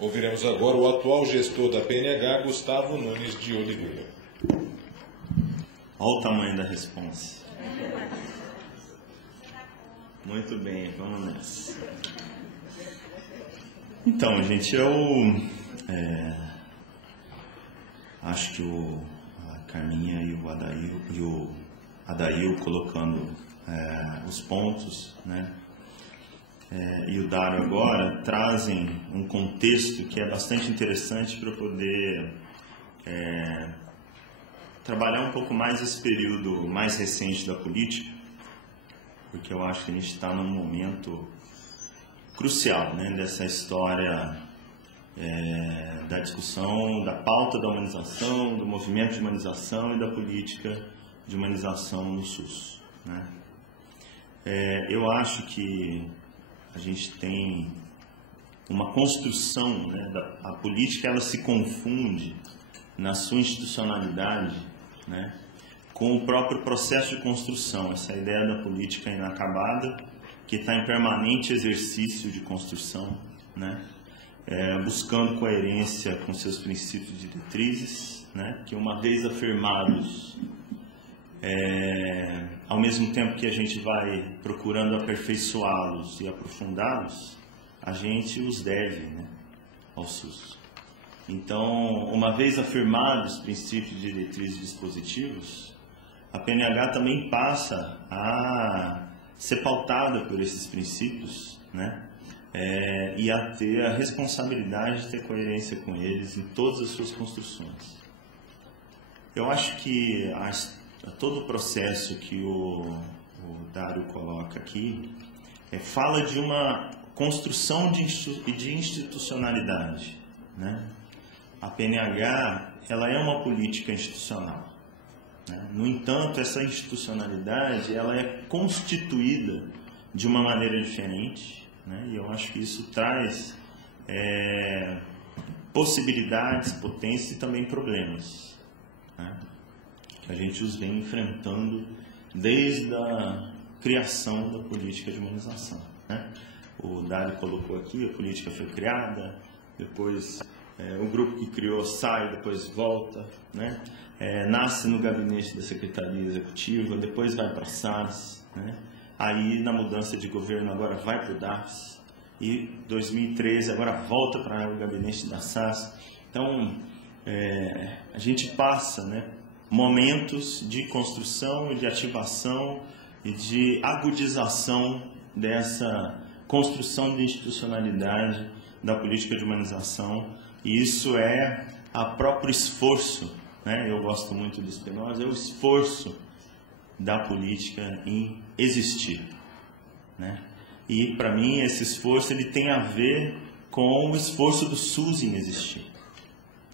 Ouviremos agora o atual gestor da PNH, Gustavo Nunes de Oliveira. Olha o tamanho da resposta. Muito bem, vamos nessa. Então, gente, eu acho que a Carminha e o Adail colocando os pontos, né? E o Dário agora trazem um contexto que é bastante interessante para poder trabalhar um pouco mais esse período mais recente da política, porque eu acho que a gente está num momento crucial, né, dessa história da discussão, da pauta da humanização, do movimento de humanização e da política de humanização no SUS, né? Eu acho que a gente tem uma construção, né, a política ela se confunde na sua institucionalidade, né, com o próprio processo de construção, essa ideia da política inacabada, que está em permanente exercício de construção, né, buscando coerência com seus princípios e diretrizes, né, que uma vez afirmados, ao mesmo tempo que a gente vai procurando aperfeiçoá-los e aprofundá-los, a gente os deve, né, ao SUS. Então, uma vez afirmados os princípios, diretrizes e dispositivos, a PNH também passa a ser pautada por esses princípios, né, e a ter a responsabilidade de ter coerência com eles em todas as suas construções. Eu acho que todo o processo que o Dário coloca aqui fala de uma construção de institucionalidade, né? A PNH ela é uma política institucional, né? No entanto, essa institucionalidade ela é constituída de uma maneira diferente, né? E eu acho que isso traz possibilidades, potências e também problemas, né, que a gente os vem enfrentando desde a criação da política de humanização, né? O Dário colocou aqui, a política foi criada, depois o grupo que criou sai, depois volta, né? Nasce no gabinete da Secretaria Executiva, depois vai para a SAS, né? Aí na mudança de governo agora vai para o DAFS, e 2013 agora volta para o gabinete da SAS. Então a gente passa, né, momentos de construção e de ativação e de agudização dessa construção de institucionalidade da política de humanização, e isso é a próprio esforço, né? Eu gosto muito do Spinoza, é o esforço da política em existir, né? E para mim esse esforço ele tem a ver com o esforço do SUS em existir,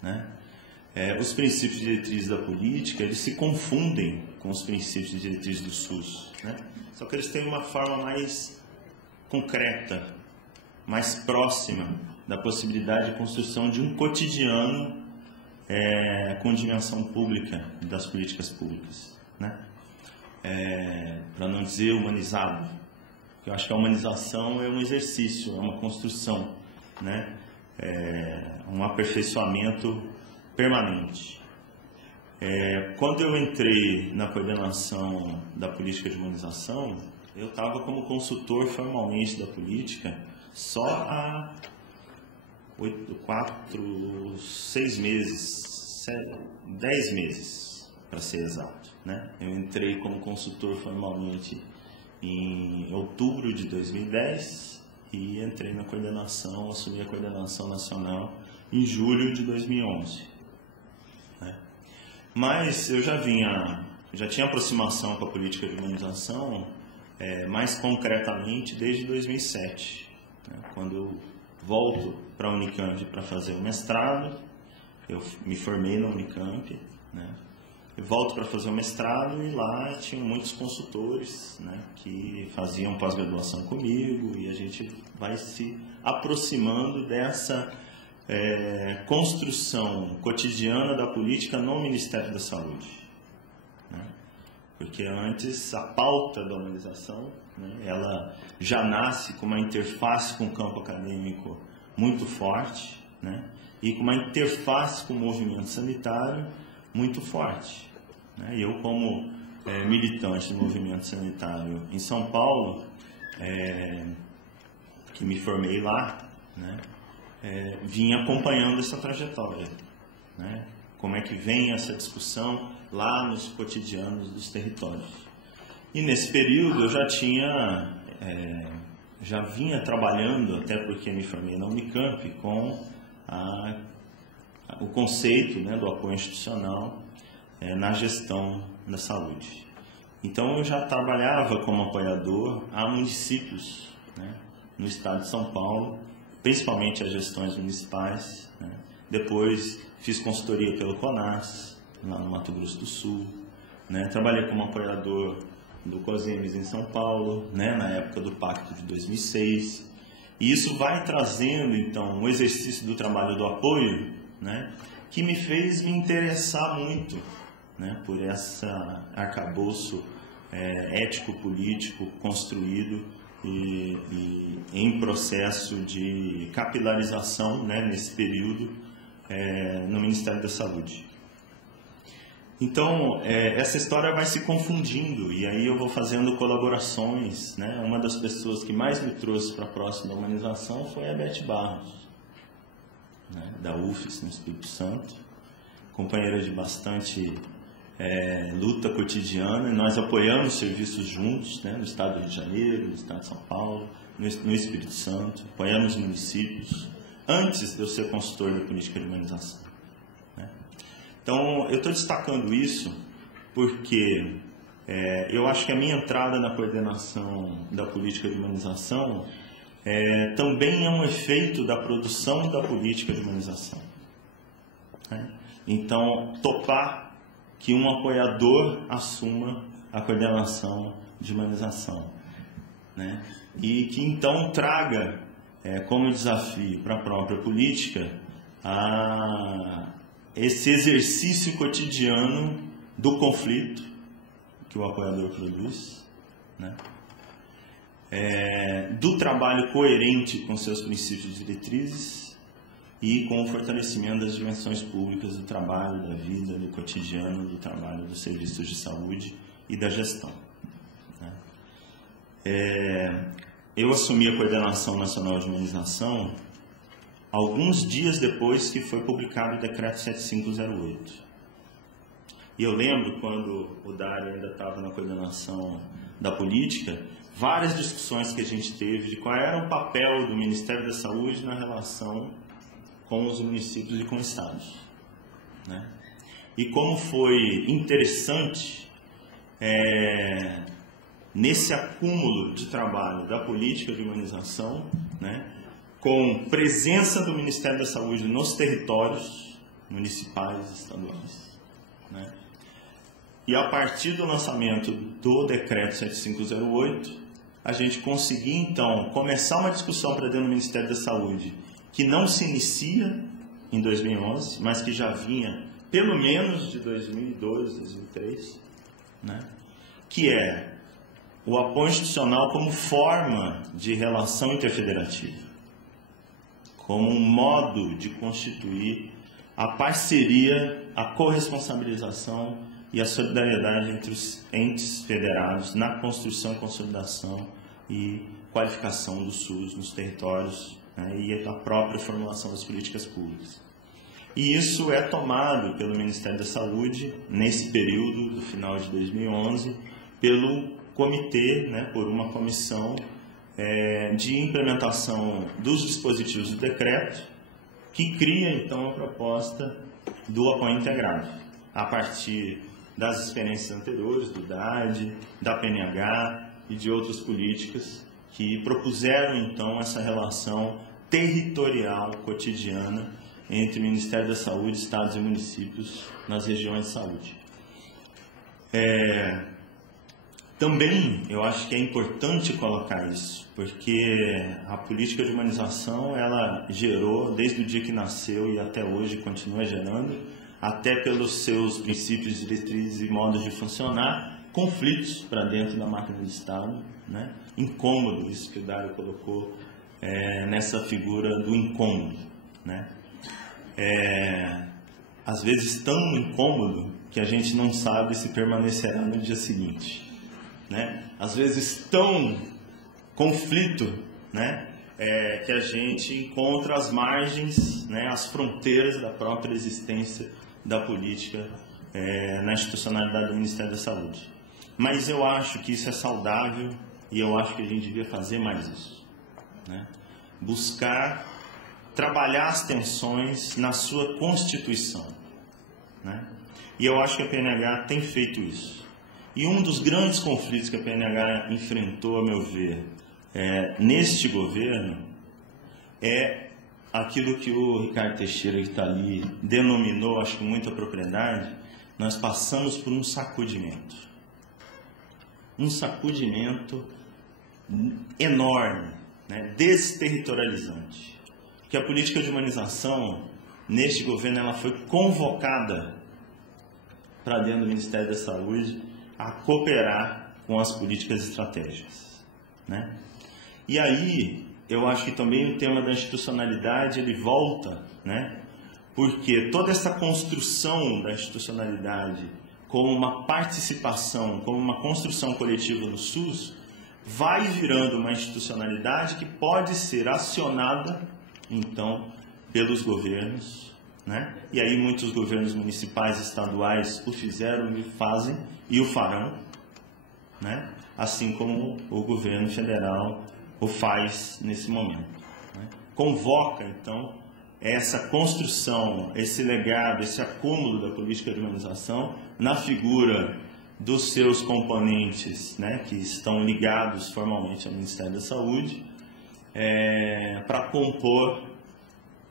né? Os princípios e diretrizes da política eles se confundem com os princípios e diretrizes do SUS, né? Só que eles têm uma forma mais concreta, mais próxima da possibilidade de construção de um cotidiano com dimensão pública das políticas públicas, né? Para não dizer humanizado, eu acho que a humanização é um exercício, é uma construção, né? Um aperfeiçoamento permanente. Quando eu entrei na coordenação da política de humanização, eu estava como consultor formalmente da política só há 6 meses, 10 meses para ser exato, né? Eu entrei como consultor formalmente em outubro de 2010 e entrei na coordenação, assumi a coordenação nacional em julho de 2011, né? Mas eu já tinha aproximação com a política de humanização mais concretamente desde 2007, né? Quando eu volto para a Unicamp para fazer o mestrado, eu me formei na Unicamp, né? Eu volto para fazer o mestrado e lá tinham muitos consultores, né, que faziam pós-graduação comigo, e a gente vai se aproximando dessa construção cotidiana da política no Ministério da Saúde, né? Porque antes a pauta da humanização, né, ela já nasce com uma interface com o campo acadêmico muito forte, né, e com uma interface com o movimento sanitário muito forte, né. Eu, como militante do movimento sanitário em São Paulo, que me formei lá, né, vim acompanhando essa trajetória, né, como é que vem essa discussão lá nos cotidianos dos territórios. E nesse período eu já vinha trabalhando, até porque me formei na Unicamp, com o conceito, né, do apoio institucional na gestão da saúde. Então eu já trabalhava como apoiador a municípios, né, no estado de São Paulo, principalmente as gestões municipais, né. Depois fiz consultoria pelo CONAS, lá no Mato Grosso do Sul, né. Trabalhei como apoiador do COSEMES em São Paulo, né, na época do Pacto de 2006. E isso vai trazendo, então, o exercício do trabalho do apoio, né, que me fez me interessar muito, né, por esse arcabouço ético-político construído e em processo de capilarização, né, nesse período no Ministério da Saúde. Então, essa história vai se confundindo e aí eu vou fazendo colaborações, né? Uma das pessoas que mais me trouxe para próximo da humanização foi a Beth Barros, né, da UFES, no Espírito Santo, companheira de bastante luta cotidiana, e nós apoiamos serviços juntos, né, no estado do Rio de Janeiro, no estado de São Paulo, no Espírito Santo, apoiamos municípios, antes de eu ser consultor da política de humanização. Né? Então, eu estou destacando isso porque eu acho que a minha entrada na coordenação da política de humanização também é um efeito da produção da política de humanização. Né? Então, topar que um apoiador assuma a coordenação de humanização, né? E que então traga como desafio para a própria política esse exercício cotidiano do conflito que o apoiador produz, né? Do trabalho coerente com seus princípios e diretrizes e com o fortalecimento das dimensões públicas do trabalho, da vida, do cotidiano, do trabalho dos serviços de saúde e da gestão. Né? Eu assumi a Coordenação Nacional de Humanização alguns dias depois que foi publicado o Decreto 7508. E eu lembro, quando o Dário ainda estava na coordenação da política, várias discussões que a gente teve de qual era o papel do Ministério da Saúde na relação com os municípios e com os estados. Né? E como foi interessante nesse acúmulo de trabalho da política de humanização, né, com presença do Ministério da Saúde nos territórios municipais e estaduais. Né? E a partir do lançamento do Decreto 7508, a gente conseguiu, então, começar uma discussão para dentro do Ministério da Saúde que não se inicia em 2011, mas que já vinha pelo menos de 2012, 2003, né? Que é o apoio institucional como forma de relação interfederativa, como um modo de constituir a parceria, a corresponsabilização e a solidariedade entre os entes federados na construção, consolidação e qualificação do SUS nos territórios, né, e a própria formulação das políticas públicas. E isso é tomado pelo Ministério da Saúde, nesse período, do final de 2011, pelo comitê, né, por uma comissão de implementação dos dispositivos do decreto, que cria, então, a proposta do apoio integrado, a partir das experiências anteriores, do DAD, da PNH e de outras políticas que propuseram, então, essa relação territorial, cotidiana, entre o Ministério da Saúde, estados e municípios nas regiões de saúde. Também eu acho que é importante colocar isso, porque a política de humanização, ela gerou, desde o dia que nasceu e até hoje continua gerando, até pelos seus princípios, diretrizes e modos de funcionar, conflitos para dentro da máquina do Estado, né? Incômodo, isso que o Dário colocou nessa figura do incômodo, né? às vezes tão incômodo que a gente não sabe se permanecerá no dia seguinte, né? Às vezes tão conflito, né? Que a gente encontra as margens, né? As fronteiras da própria existência da política na institucionalidade do Ministério da Saúde. Mas eu acho que isso é saudável e eu acho que a gente devia fazer mais isso, né? Buscar trabalhar as tensões na sua constituição, né? E eu acho que a PNH tem feito isso. E um dos grandes conflitos que a PNH enfrentou, a meu ver, neste governo, é aquilo que o Ricardo Teixeira, que está ali, denominou, acho que com muita propriedade. Nós passamos por um sacudimento. Um sacudimento enorme, né, desterritorializante. Que a política de humanização, neste governo, ela foi convocada para dentro do Ministério da Saúde a cooperar com as políticas estratégicas, né? E aí, eu acho que também o tema da institucionalidade, ele volta, né? Porque toda essa construção da institucionalidade como uma participação, como uma construção coletiva no SUS, vai virando uma institucionalidade que pode ser acionada, então, pelos governos, né? E aí muitos governos municipais e estaduais o fizeram, o fazem e o farão, né? Assim como o governo federal o faz nesse momento, né? Convoca, então, essa construção, esse legado, esse acúmulo da política de humanização na figura dos seus componentes, né, que estão ligados formalmente ao Ministério da Saúde, para compor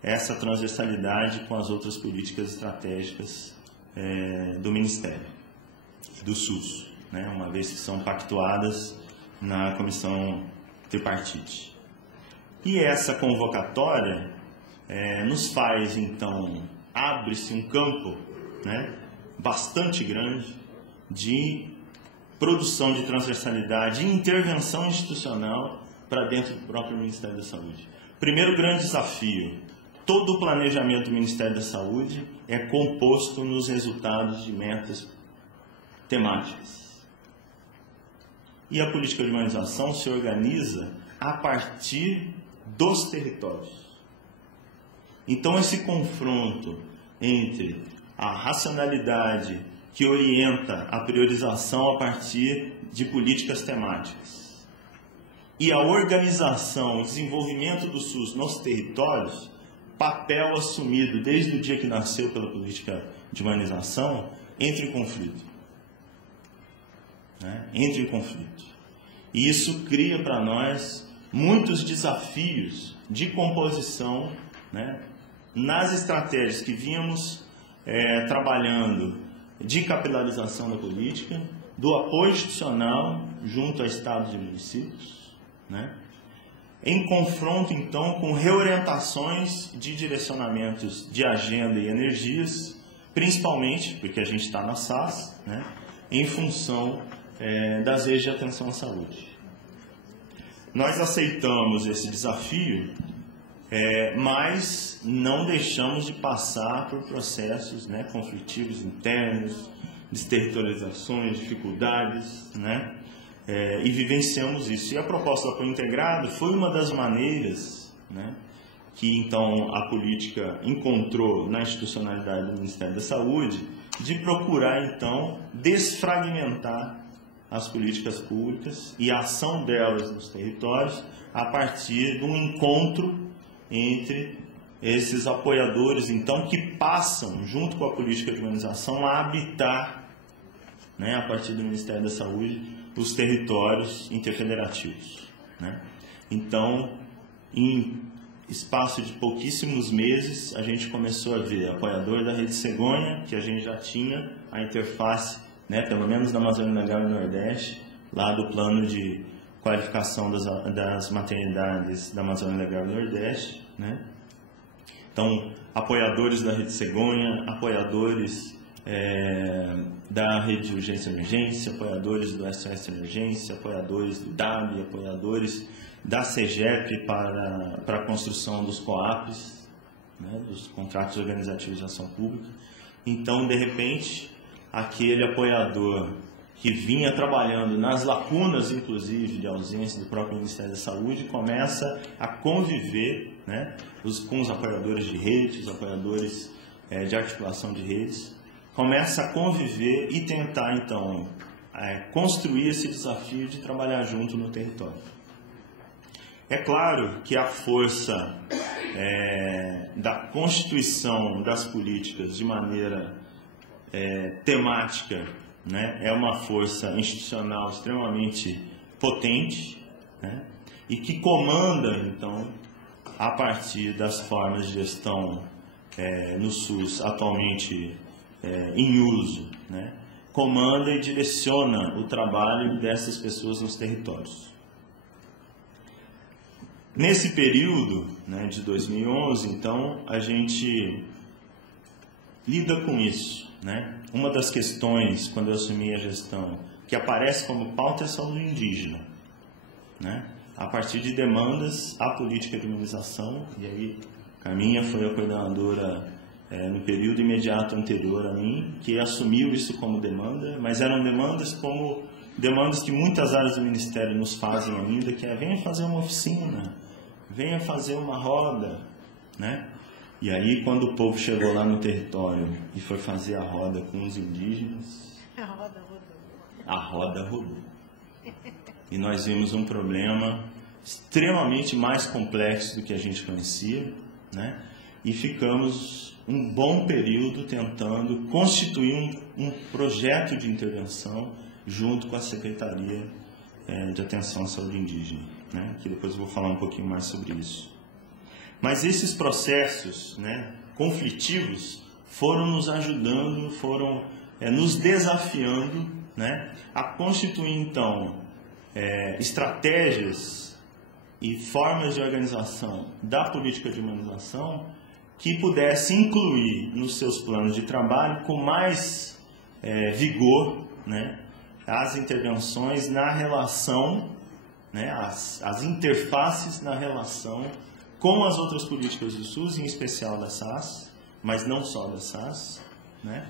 essa transversalidade com as outras políticas estratégicas do Ministério, do SUS, né, uma vez que são pactuadas na comissão tripartite. E essa convocatória nos faz, então, abre-se um campo, né, bastante grande de produção de transversalidade e intervenção institucional para dentro do próprio Ministério da Saúde. Primeiro grande desafio: todo o planejamento do Ministério da Saúde é composto nos resultados de metas temáticas. E a política de humanização se organiza a partir dos territórios. Então, esse confronto entre a racionalidade que orienta a priorização a partir de políticas temáticas e a organização, o desenvolvimento do SUS nos territórios, papel assumido desde o dia que nasceu pela política de humanização, entra em conflito. Né? Entra em conflito. E isso cria para nós muitos desafios de composição, né, nas estratégias que vínhamos trabalhando de capilarização da política, do apoio institucional junto a estados e municípios, né, em confronto, então, com reorientações de direcionamentos de agenda e energias, principalmente, porque a gente está na SAS, né, em função das redes de atenção à saúde. Nós aceitamos esse desafio, mas não deixamos de passar por processos, né, conflitivos internos, desterritorializações, dificuldades, né, e vivenciamos isso. E a proposta do apoio integrado foi uma das maneiras, né, que então a política encontrou na institucionalidade do Ministério da Saúde de procurar então desfragmentar as políticas públicas e a ação delas nos territórios a partir de um encontro entre esses apoiadores, então, que passam, junto com a política de humanização, a habitar, né, a partir do Ministério da Saúde, os territórios interfederativos, né? Então, em espaço de pouquíssimos meses, a gente começou a ver apoiador da Rede Cegonha, que a gente já tinha a interface, né, pelo menos da Amazônia Legal e Nordeste, lá do plano de qualificação das maternidades da Amazônia Legal e Nordeste, né? Então, apoiadores da Rede Cegonha, apoiadores da Rede de Urgência e Emergência, apoiadores do SOS Emergência, apoiadores do DAB, apoiadores da CEGEP para a construção dos COAPs, né, dos contratos organizativos de ação pública. Então, de repente, aquele apoiador que vinha trabalhando nas lacunas, inclusive, de ausência do próprio Ministério da Saúde, começa a conviver, né, com os apoiadores de rede, os apoiadores de articulação de redes, começa a conviver e tentar, então, construir esse desafio de trabalhar junto no território. É claro que a força da constituição das políticas de maneira temática, né, é uma força institucional extremamente potente, né, e que comanda, então, a partir das formas de gestão no SUS atualmente em uso, né, comanda e direciona o trabalho dessas pessoas nos territórios. Nesse período, né, de 2011, então, a gente lida com isso, né? Uma das questões, quando eu assumi a gestão, que aparece como pauta é a saúde indígena, né? A partir de demandas à política de imunização, e aí Carminha foi a coordenadora no período imediato anterior a mim, que assumiu isso como demanda, mas eram demandas como demandas que muitas áreas do Ministério nos fazem ainda, que é venha fazer uma oficina, venha fazer uma roda, né? E aí, quando o povo chegou lá no território e foi fazer a roda com os indígenas, a roda rodou. A roda rodou. E nós vimos um problema extremamente mais complexo do que a gente conhecia, né? E ficamos um bom período tentando constituir um projeto de intervenção junto com a Secretaria de Atenção à Saúde Indígena, né? Que depois eu vou falar um pouquinho mais sobre isso. Mas esses processos, né, conflitivos foram nos ajudando, foram nos desafiando, né, a constituir, então, estratégias e formas de organização da política de imunização que pudesse incluir nos seus planos de trabalho com mais vigor, né, as intervenções na relação, né, as interfaces na relação com as outras políticas do SUS, em especial da SAS, mas não só da SAS, né,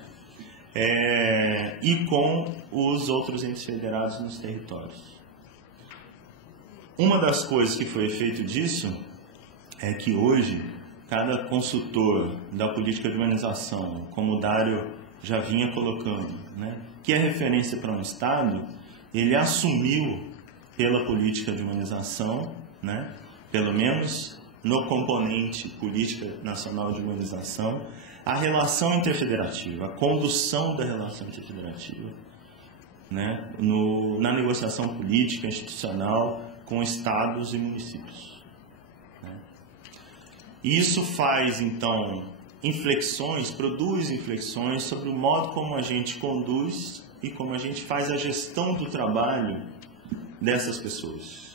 e com os outros entes federados nos territórios. Uma das coisas que foi efeito disso é que hoje, cada consultor da política de humanização, como o Dário já vinha colocando, né, que é referência para um Estado, ele assumiu pela política de humanização, né, pelo menos no componente política nacional de humanização, a relação interfederativa, a condução da relação interfederativa, né, na negociação política institucional com estados e municípios, né. Isso faz, então, produz inflexões sobre o modo como a gente conduz e como a gente faz a gestão do trabalho dessas pessoas.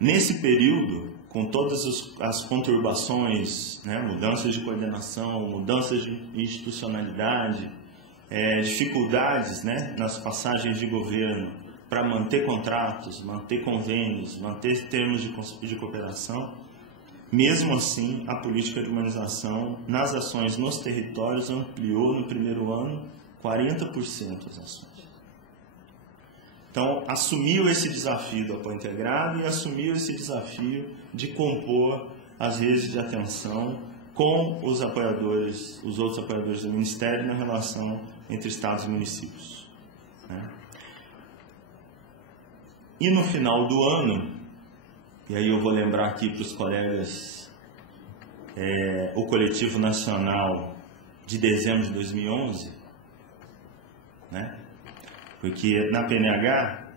Nesse período, com todas as conturbações, né, mudanças de coordenação, mudanças de institucionalidade, dificuldades, né, nas passagens de governo para manter contratos, manter convênios, manter termos de cooperação, mesmo assim, a política de humanização nas ações nos territórios ampliou no primeiro ano 40% as ações. Então, assumiu esse desafio do apoio integrado e assumiu esse desafio de compor as redes de atenção com os outros apoiadores do Ministério na relação entre estados e municípios, né? E no final do ano, e aí eu vou lembrar aqui para os colegas o Coletivo Nacional de dezembro de 2011, né? Porque na PNH,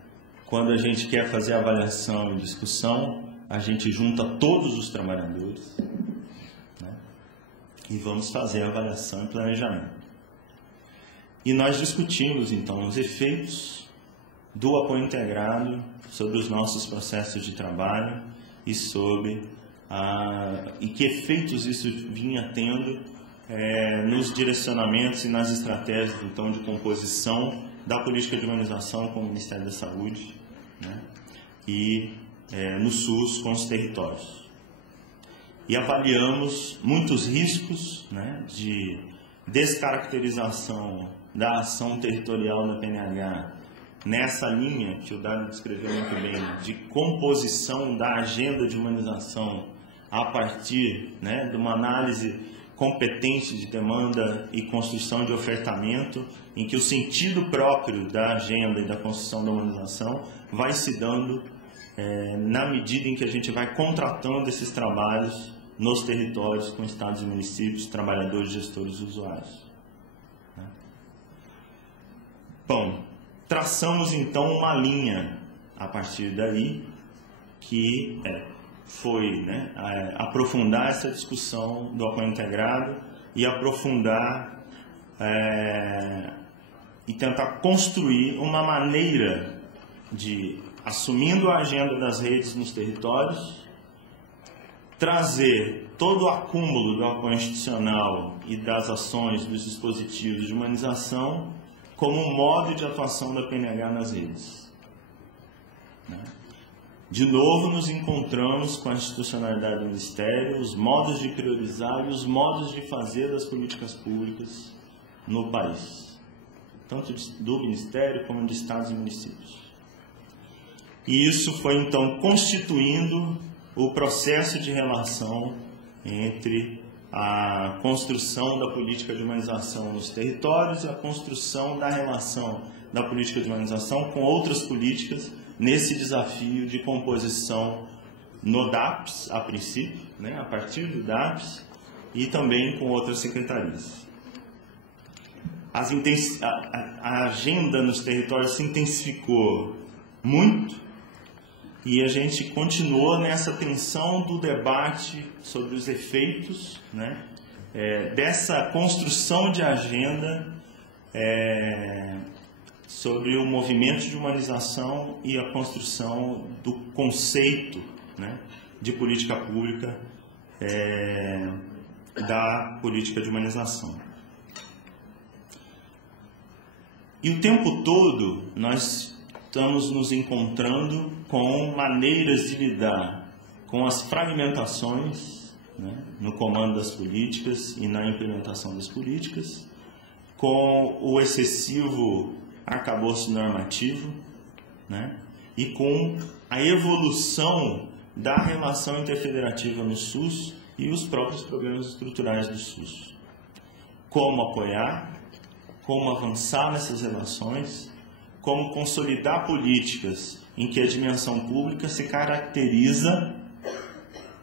quando a gente quer fazer avaliação e discussão, a gente junta todos os trabalhadores, né, e vamos fazer avaliação e planejamento. E nós discutimos, então, os efeitos do apoio integrado sobre os nossos processos de trabalho e sobre e que efeitos isso vinha tendo nos direcionamentos e nas estratégias, então, de composição da política de humanização com o Ministério da Saúde, né, e no SUS com os territórios. e avaliamos muitos riscos, né, de descaracterização da ação territorial da PNH nessa linha que o Dário descreveu muito bem, de composição da agenda de humanização a partir, né, de uma análise competente de demanda e construção de ofertamento, em que o sentido próprio da agenda e da construção da humanização vai se dando na medida em que a gente vai contratando esses trabalhos nos territórios com estados e municípios, trabalhadores, gestores e usuários. Bom, traçamos então uma linha a partir daí que foi, né, aprofundar essa discussão do apoio integrado e aprofundar e tentar construir uma maneira de, assumindo a agenda das redes nos territórios, trazer todo o acúmulo do apoio institucional e das ações, dos dispositivos de humanização como um modo de atuação da PNH nas redes. De novo, nos encontramos com a institucionalidade do Ministério, os modos de priorizar e os modos de fazer das políticas públicas no país, tanto do Ministério como de estados e municípios. E isso foi, então, constituindo o processo de relação entre a construção da política de humanização nos territórios e a construção da relação da política de humanização com outras políticas nesse desafio de composição no DAPS, a princípio, né, a partir do DAPS, e também com outras secretarias. A agenda nos territórios se intensificou muito e a gente continuou nessa tensão do debate sobre os efeitos, né, dessa construção de agenda sobre o movimento de humanização e a construção do conceito, né, de política pública da política de humanização. E o tempo todo nós estamos nos encontrando com maneiras de lidar com as fragmentações, né, no comando das políticas e na implementação das políticas, com o excessivo arcabouço normativo, né, e com a evolução da relação interfederativa no SUS e os próprios problemas estruturais do SUS. Como apoiar, como avançar nessas relações, como consolidar políticas em que a dimensão pública se caracteriza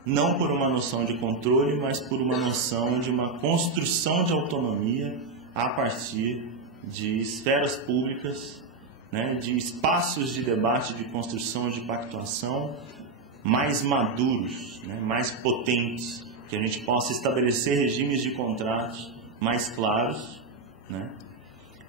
não por uma noção de controle, mas por uma noção de uma construção de autonomia a partir de esferas públicas, né, de espaços de debate, de construção, de pactuação mais maduros, né, mais potentes, que a gente possa estabelecer regimes de contratos mais claros, né,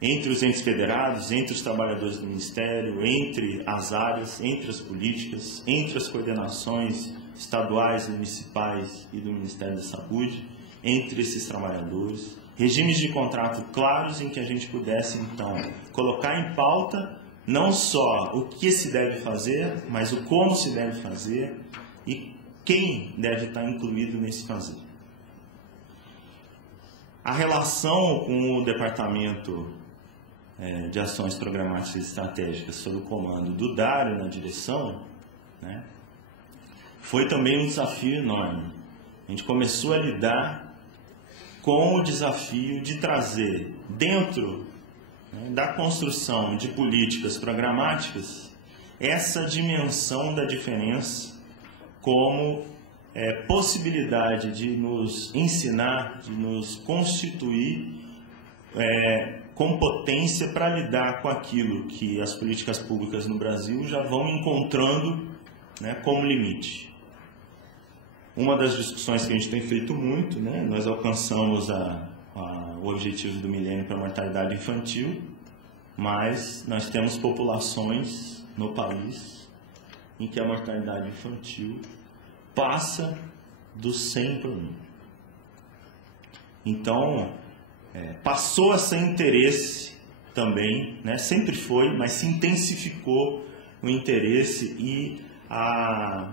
entre os entes federados, entre os trabalhadores do Ministério, entre as áreas, entre as políticas, entre as coordenações estaduais, municipais e do Ministério da Saúde, entre esses trabalhadores, regimes de contrato claros em que a gente pudesse, então, colocar em pauta não só o que se deve fazer, mas o como se deve fazer e quem deve estar incluído nesse fazer. A relação com o Departamento de Ações Programáticas e Estratégicas sob o comando do Dário na direção, né, foi também um desafio enorme. A gente começou a lidar com o desafio de trazer dentro, né, da construção de políticas programáticas essa dimensão da diferença como possibilidade de nos ensinar, de nos constituir com potência para lidar com aquilo que as políticas públicas no Brasil já vão encontrando, né, como limite. Uma das discussões que a gente tem feito muito, né, nós alcançamos o objetivo do milênio para a mortalidade infantil, mas nós temos populações no país em que a mortalidade infantil passa dos 100 por mil. Então, passou a ser interesse também, né, sempre foi, mas se intensificou o interesse e a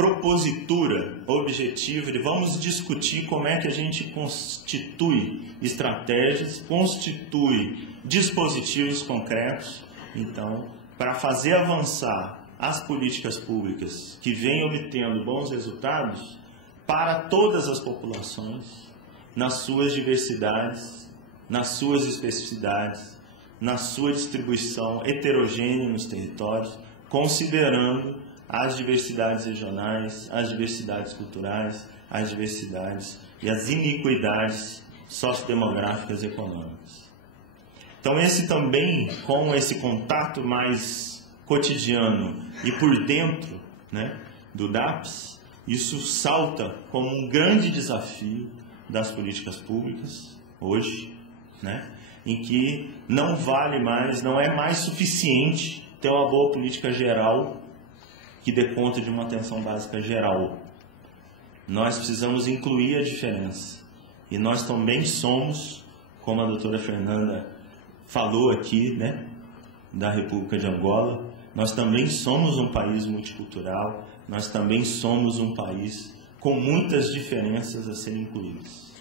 propositura objetiva de vamos discutir como é que a gente constitui estratégias, constitui dispositivos concretos, então, para fazer avançar as políticas públicas que vêm obtendo bons resultados para todas as populações, nas suas diversidades, nas suas especificidades, na sua distribuição heterogênea nos territórios, considerando as diversidades regionais, as diversidades culturais, as diversidades e as iniquidades sociodemográficas e econômicas. Então, esse também, com esse contato mais cotidiano e por dentro, né, do DAPS, isso salta como um grande desafio das políticas públicas hoje, né, em que não vale mais, não é mais suficiente ter uma boa política geral que dê conta de uma atenção básica geral. Nós precisamos incluir a diferença. E nós também somos, como a doutora Fernanda falou aqui, né, da República de Angola, nós também somos um país multicultural, nós também somos um país com muitas diferenças a serem incluídas,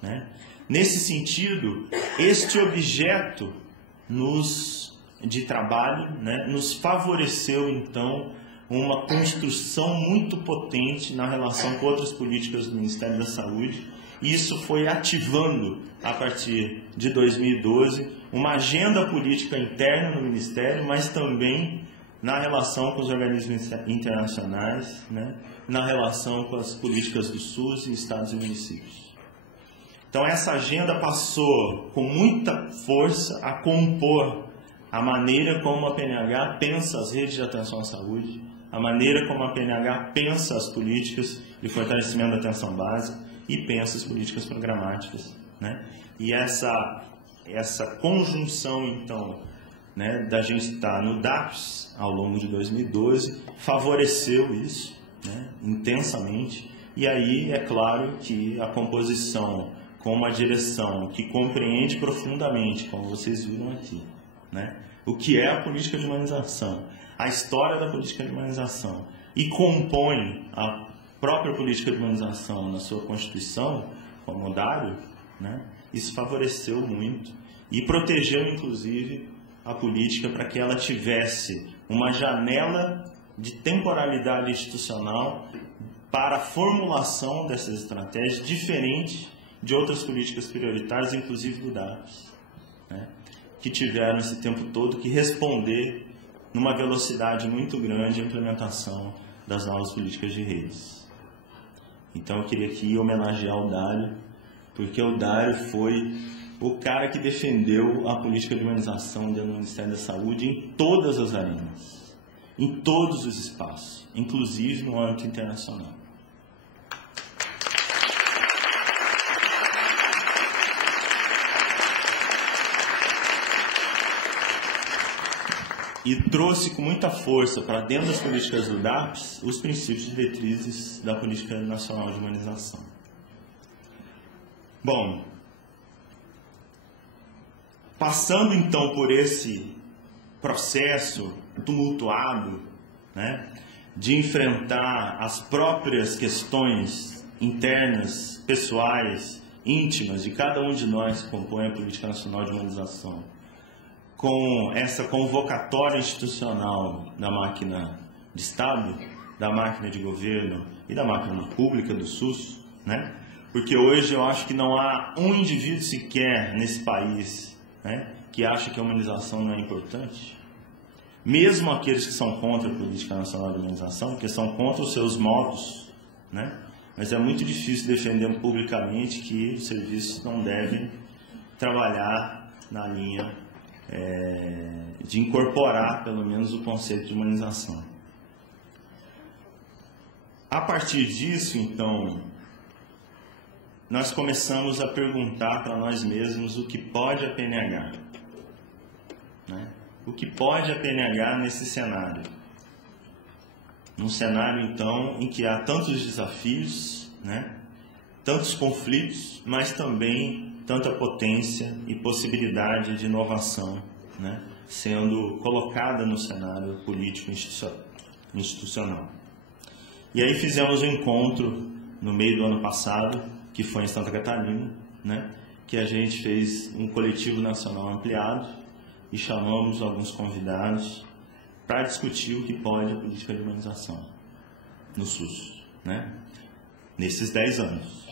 né? Nesse sentido, este objeto de trabalho, né, nos favoreceu, então, uma construção muito potente na relação com outras políticas do Ministério da Saúde, e isso foi ativando, a partir de 2012, uma agenda política interna no Ministério, mas também na relação com os organismos internacionais, né, na relação com as políticas do SUS e estados e municípios. Então, essa agenda passou com muita força a compor a maneira como a PNH pensa as redes de atenção à saúde, a maneira como a PNH pensa as políticas de fortalecimento da atenção básica e pensa as políticas programáticas, né? E essa conjunção, então, né, da gente estar no DAPS ao longo de 2012 favoreceu isso, né, intensamente. E aí, é claro que a composição com uma direção que compreende profundamente, como vocês viram aqui, né, o que é a política de humanização, a história da política de humanização, e compõe a própria política de humanização na sua Constituição, como Dário, né, isso favoreceu muito e protegeu, inclusive, a política para que ela tivesse uma janela de temporalidade institucional para a formulação dessas estratégias, diferente de outras políticas prioritárias, inclusive do DAPS, né, que tiveram esse tempo todo que responder numa velocidade muito grande à implementação das novas políticas de redes. Então eu queria aqui homenagear o Dário, porque o Dário foi o cara que defendeu a política de humanização dentro do Ministério da Saúde em todas as arenas, em todos os espaços, inclusive no âmbito internacional. E trouxe com muita força para dentro das políticas do DAPS os princípios e diretrizes da Política Nacional de Humanização. Bom, passando então por esse processo tumultuado, né, de enfrentar as próprias questões internas, pessoais, íntimas de cada um de nós que compõe a Política Nacional de Humanização, com essa convocatória institucional da máquina de Estado, da máquina de governo e da máquina pública do SUS, né? Porque hoje eu acho que não há um indivíduo sequer nesse país, né, que acha que a humanização não é importante. Mesmo aqueles que são contra a Política Nacional de Humanização, porque são contra os seus modos, né? Mas é muito difícil defender publicamente que os serviços não devem trabalhar na linha de incorporar, pelo menos, o conceito de humanização. A partir disso, então, nós começamos a perguntar para nós mesmos o que pode a PNH, né? O que pode a PNH nesse cenário? Num cenário, então, em que há tantos desafios, né? Tantos conflitos, mas também tanta potência e possibilidade de inovação, né, sendo colocada no cenário político institucional. E aí fizemos um encontro no meio do ano passado, que foi em Santa Catarina, né? Que a gente fez um coletivo nacional ampliado e chamamos alguns convidados para discutir o que pode a política de humanização no SUS, né? Nesses 10 anos.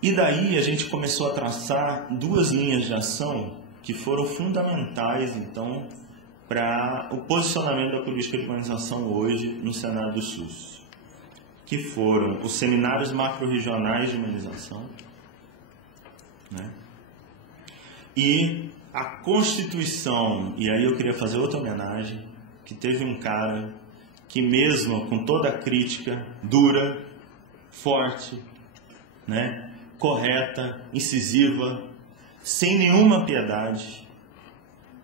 E daí a gente começou a traçar 2 linhas de ação que foram fundamentais, então, para o posicionamento da política de humanização hoje no cenário do SUS, que foram os seminários macro-regionais de humanização, né? E a Constituição, e aí eu queria fazer outra homenagem, que teve um cara que mesmo com toda a crítica dura, forte, né? Correta, incisiva, sem nenhuma piedade,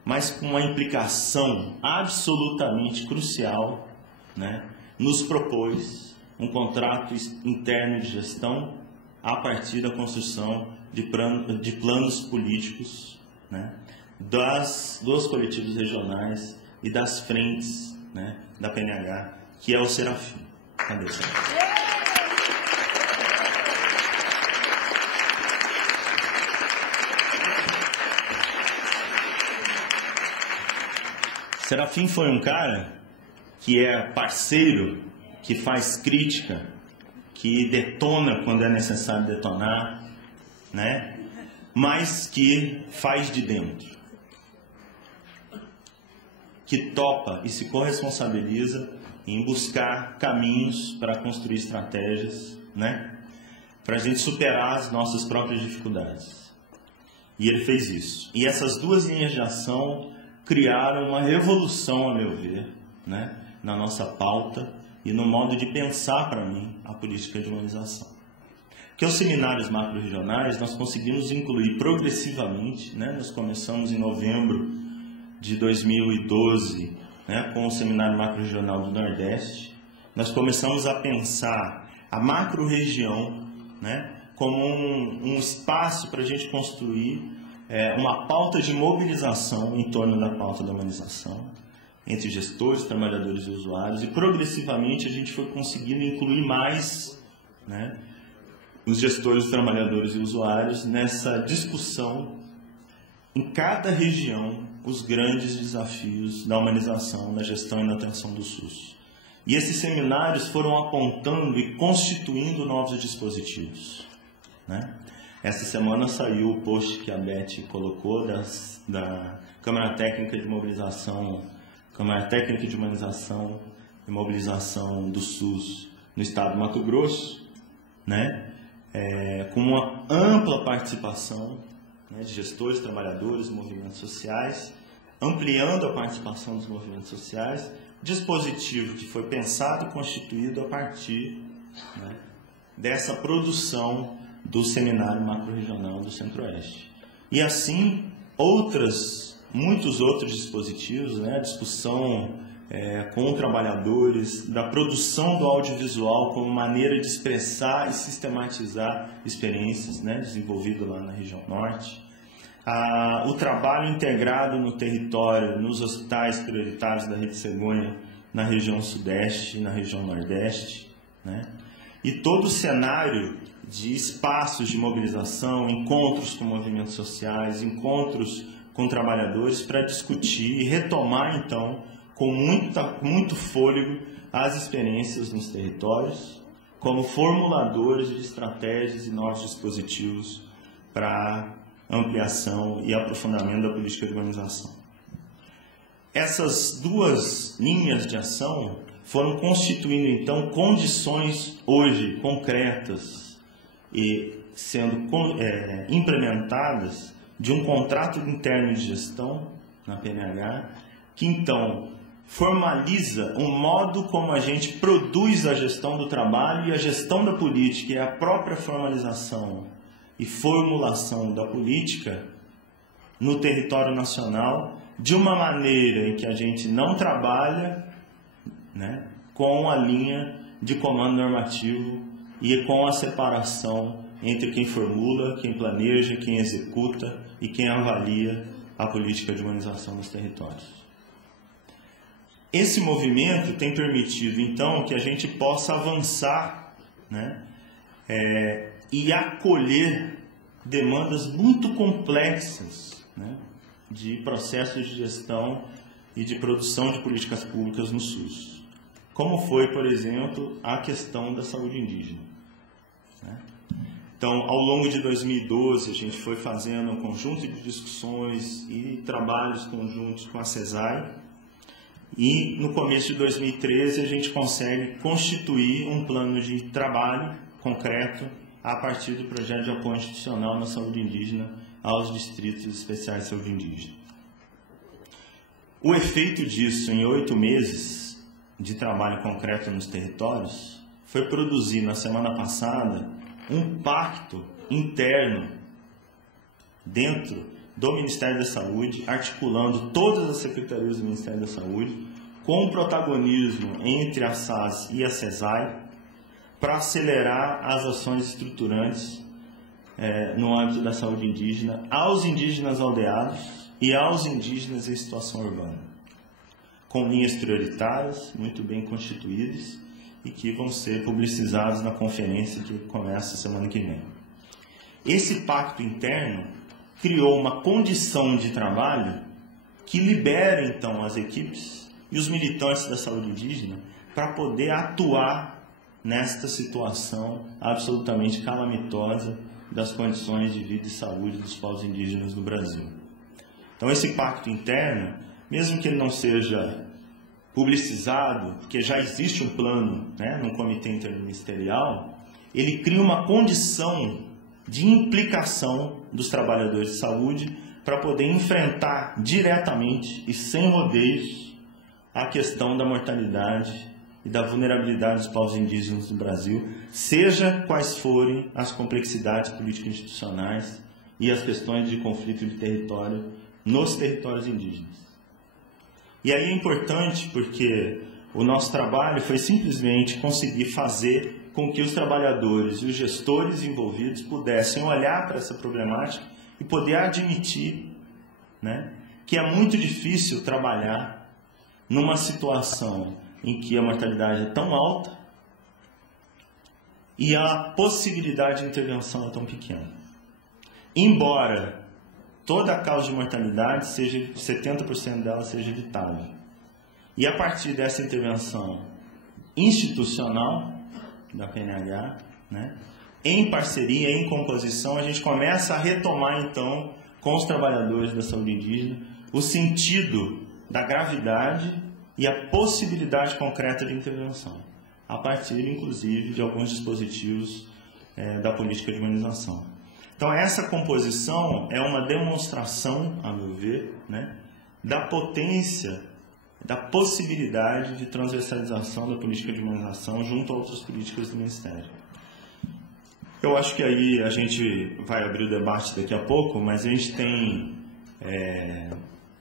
mas com uma implicação absolutamente crucial, né? Nos propôs um contrato interno de gestão a partir da construção de planos políticos, né? Dos coletivos regionais e das frentes, né? Da PNH, que é o Serafim. Cadê o Serafim? Serafim foi um cara que é parceiro, que faz crítica, que detona quando é necessário detonar, né? Mas que faz de dentro, que topa e se corresponsabiliza em buscar caminhos para construir estratégias, né? Para a gente superar as nossas próprias dificuldades. E ele fez isso. E essas 2 linhas de ação criaram uma revolução, a meu ver, né? Na nossa pauta e no modo de pensar, para mim, a política de humanização. Porque os seminários macro-regionais nós conseguimos incluir progressivamente, né? Nós começamos em novembro de 2012, né? Com o Seminário Macro-Regional do Nordeste. Nós começamos a pensar a macro-região, né? Como um espaço para a gente construir uma pauta de mobilização em torno da pauta da humanização, entre gestores, trabalhadores e usuários, e progressivamente a gente foi conseguindo incluir mais, né, os gestores, trabalhadores e usuários nessa discussão em cada região, os grandes desafios da humanização, da gestão e da atenção do SUS. E esses seminários foram apontando e constituindo novos dispositivos, né? Essa semana saiu o post que a Beth colocou da Câmara Técnica de Mobilização, Câmara Técnica de Humanização e Mobilização do SUS no estado do Mato Grosso, né? Com uma ampla participação, né, de gestores, trabalhadores, movimentos sociais, ampliando a participação dos movimentos sociais, dispositivo que foi pensado e constituído a partir, né, dessa produção do Seminário Macro-Regional do Centro-Oeste. E assim, muitos outros dispositivos, né, a discussão com trabalhadores, da produção do audiovisual como maneira de expressar e sistematizar experiências, né, desenvolvido lá na região norte. O trabalho integrado no território, nos hospitais prioritários da Rede Cegonha, na região sudeste e na região nordeste, né? E todo o cenário de espaços de mobilização, encontros com movimentos sociais, encontros com trabalhadores para discutir e retomar, então, com muito fôlego, as experiências nos territórios, como formuladores de estratégias e novos dispositivos para ampliação e aprofundamento da política de humanização. Essas 2 linhas de ação foram constituindo, então, condições hoje concretas e sendo implementadas de um contrato interno de gestão na PNH, que então formaliza o modo como a gente produz a gestão do trabalho e a gestão da política, e a própria formalização e formulação da política no território nacional, de uma maneira em que a gente não trabalha, né, com a linha de comando normativo e com a separação entre quem formula, quem planeja, quem executa e quem avalia a política de humanização nos territórios. Esse movimento tem permitido, então, que a gente possa avançar, né, e acolher demandas muito complexas, né, de processos de gestão e de produção de políticas públicas no SUS. Como foi, por exemplo, a questão da saúde indígena, né? Então, ao longo de 2012, a gente foi fazendo um conjunto de discussões e trabalhos conjuntos com a CESAI, e no começo de 2013 a gente consegue constituir um plano de trabalho concreto a partir do projeto de apoio institucional na saúde indígena aos distritos especiais de saúde indígena. O efeito disso em 8 meses de trabalho concreto nos territórios foi produzir na semana passada um pacto interno dentro do Ministério da Saúde, articulando todas as secretarias do Ministério da Saúde, com protagonismo entre a SAS e a CESAI, para acelerar as ações estruturantes no âmbito da saúde indígena, aos indígenas aldeados e aos indígenas em situação urbana, com linhas prioritárias, muito bem constituídas, e que vão ser publicizadas na conferência que começa semana que vem. Esse pacto interno criou uma condição de trabalho que libera, então, as equipes e os militantes da saúde indígena para poder atuar nesta situação absolutamente calamitosa das condições de vida e saúde dos povos indígenas do Brasil. Então, esse pacto interno, mesmo que ele não seja publicizado, porque já existe um plano, né, no comitê interministerial, ele cria uma condição de implicação dos trabalhadores de saúde para poder enfrentar diretamente e sem rodeios a questão da mortalidade e da vulnerabilidade dos povos indígenas do Brasil, seja quais forem as complexidades político-institucionais e as questões de conflito de território nos territórios indígenas. E aí é importante porque o nosso trabalho foi simplesmente conseguir fazer com que os trabalhadores e os gestores envolvidos pudessem olhar para essa problemática e poder admitir, né, que é muito difícil trabalhar numa situação em que a mortalidade é tão alta e a possibilidade de intervenção é tão pequena. Embora toda a causa de mortalidade, 70% dela seja evitável. E a partir dessa intervenção institucional da PNH, né, em parceria, em composição, a gente começa a retomar, então, com os trabalhadores da saúde indígena, o sentido da gravidade e a possibilidade concreta de intervenção, a partir, inclusive, de alguns dispositivos da política de humanização. Então, essa composição é uma demonstração, a meu ver, né, da potência, da possibilidade de transversalização da política de humanização junto a outras políticas do Ministério. Eu acho que aí a gente vai abrir o debate daqui a pouco, mas a gente tem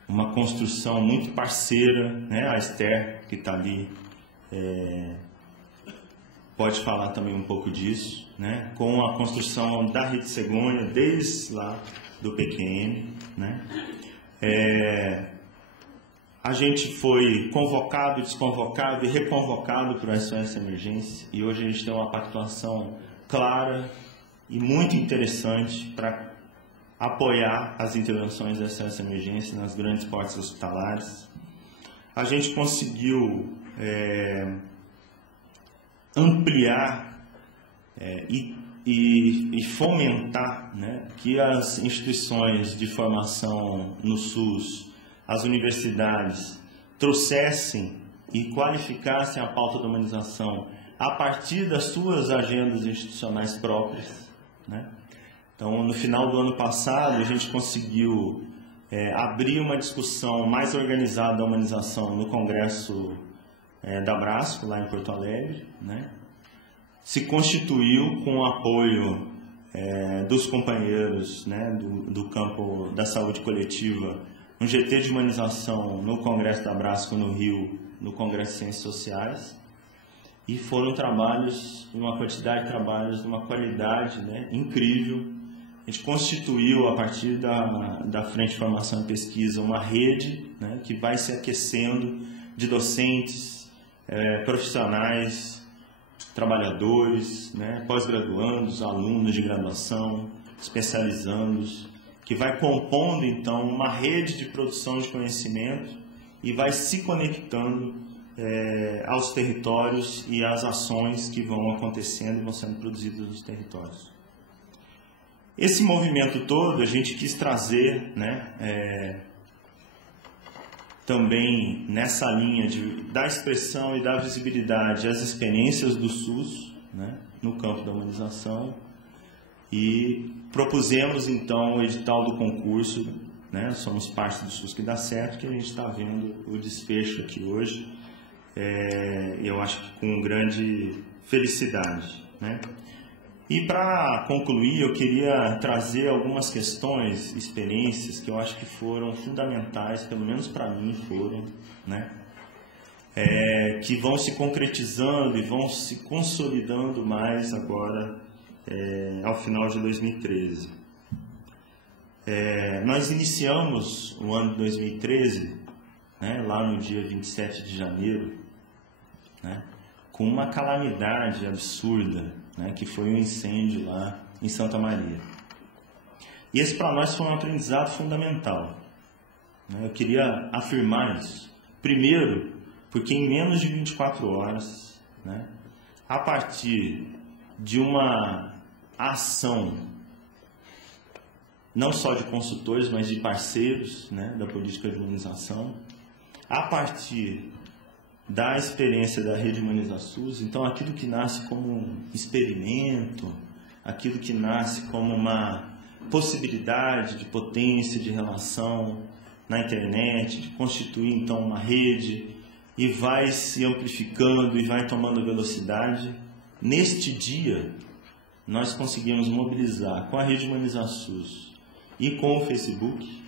uma construção muito parceira, né? A Esther, que está ali, pode falar também um pouco disso, né? Com a construção da Rede Cegonha, desde lá do PQM, né? A gente foi convocado, desconvocado e reconvocado para o SOS Emergência, e hoje a gente tem uma pactuação clara e muito interessante para apoiar as intervenções da SOS Emergência nas grandes portas hospitalares. A gente conseguiu ampliar e fomentar, né, que as instituições de formação no SUS, as universidades, trouxessem e qualificassem a pauta da humanização a partir das suas agendas institucionais próprias, né? Então, no final do ano passado, a gente conseguiu abrir uma discussão mais organizada da humanização no Congresso da Abrasco, lá em Porto Alegre, né? Se constituiu com o apoio dos companheiros, né, do campo da saúde coletiva, um GT de humanização no Congresso da Abrasco, no Rio, no Congresso de Ciências Sociais, e foram trabalhos, uma quantidade de trabalhos de uma qualidade, né, incrível. A gente constituiu, a partir da Frente de Formação e Pesquisa, uma rede, né, que vai se aquecendo de docentes, profissionais, trabalhadores, né, pós-graduandos, alunos de graduação, especializandos, que vai compondo então uma rede de produção de conhecimento e vai se conectando aos territórios e às ações que vão acontecendo e vão sendo produzidas nos territórios. Esse movimento todo a gente quis trazer, né, também nessa linha da expressão e da visibilidade às experiências do SUS, né, no campo da humanização, e propusemos então o edital do concurso, né, somos parte do SUS que dá certo, que a gente está vendo o desfecho aqui hoje, eu acho que com grande felicidade, né? E para concluir, eu queria trazer algumas questões, experiências que eu acho que foram fundamentais, pelo menos para mim foram, né? Que vão se concretizando e vão se consolidando mais agora ao final de 2013. Nós iniciamos o ano de 2013, né, lá no dia 27 de janeiro, né, com uma calamidade absurda, né, que foi um incêndio lá em Santa Maria. E esse para nós foi um aprendizado fundamental, né? Eu queria afirmar isso. Primeiro, porque em menos de 24 horas, né, a partir de uma ação, não só de consultores, mas de parceiros, né, da política de humanização, a partir da experiência da Rede Humaniza-SUS, então aquilo que nasce como um experimento, aquilo que nasce como uma possibilidade de potência, de relação na internet, de constituir então uma rede, e vai se amplificando e vai tomando velocidade. Neste dia, nós conseguimos mobilizar com a Rede Humaniza-SUS e com o Facebook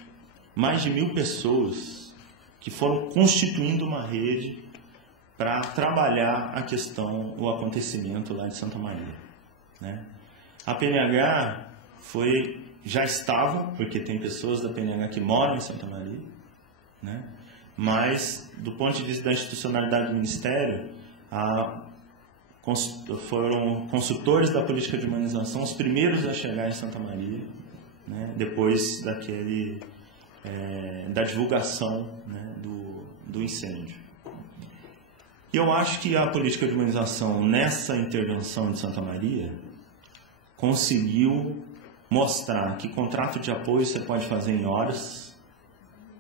mais de 1000 pessoas que foram constituindo uma rede para trabalhar a questão, o acontecimento lá de Santa Maria, né? A PNH já estava, porque tem pessoas da PNH que moram em Santa Maria, né? Mas, do ponto de vista da institucionalidade do Ministério, foram consultores da política de humanização os primeiros a chegar em Santa Maria, né? Depois da divulgação, né, do incêndio. E eu acho que a política de humanização, nessa intervenção de Santa Maria, conseguiu mostrar que contrato de apoio você pode fazer em horas,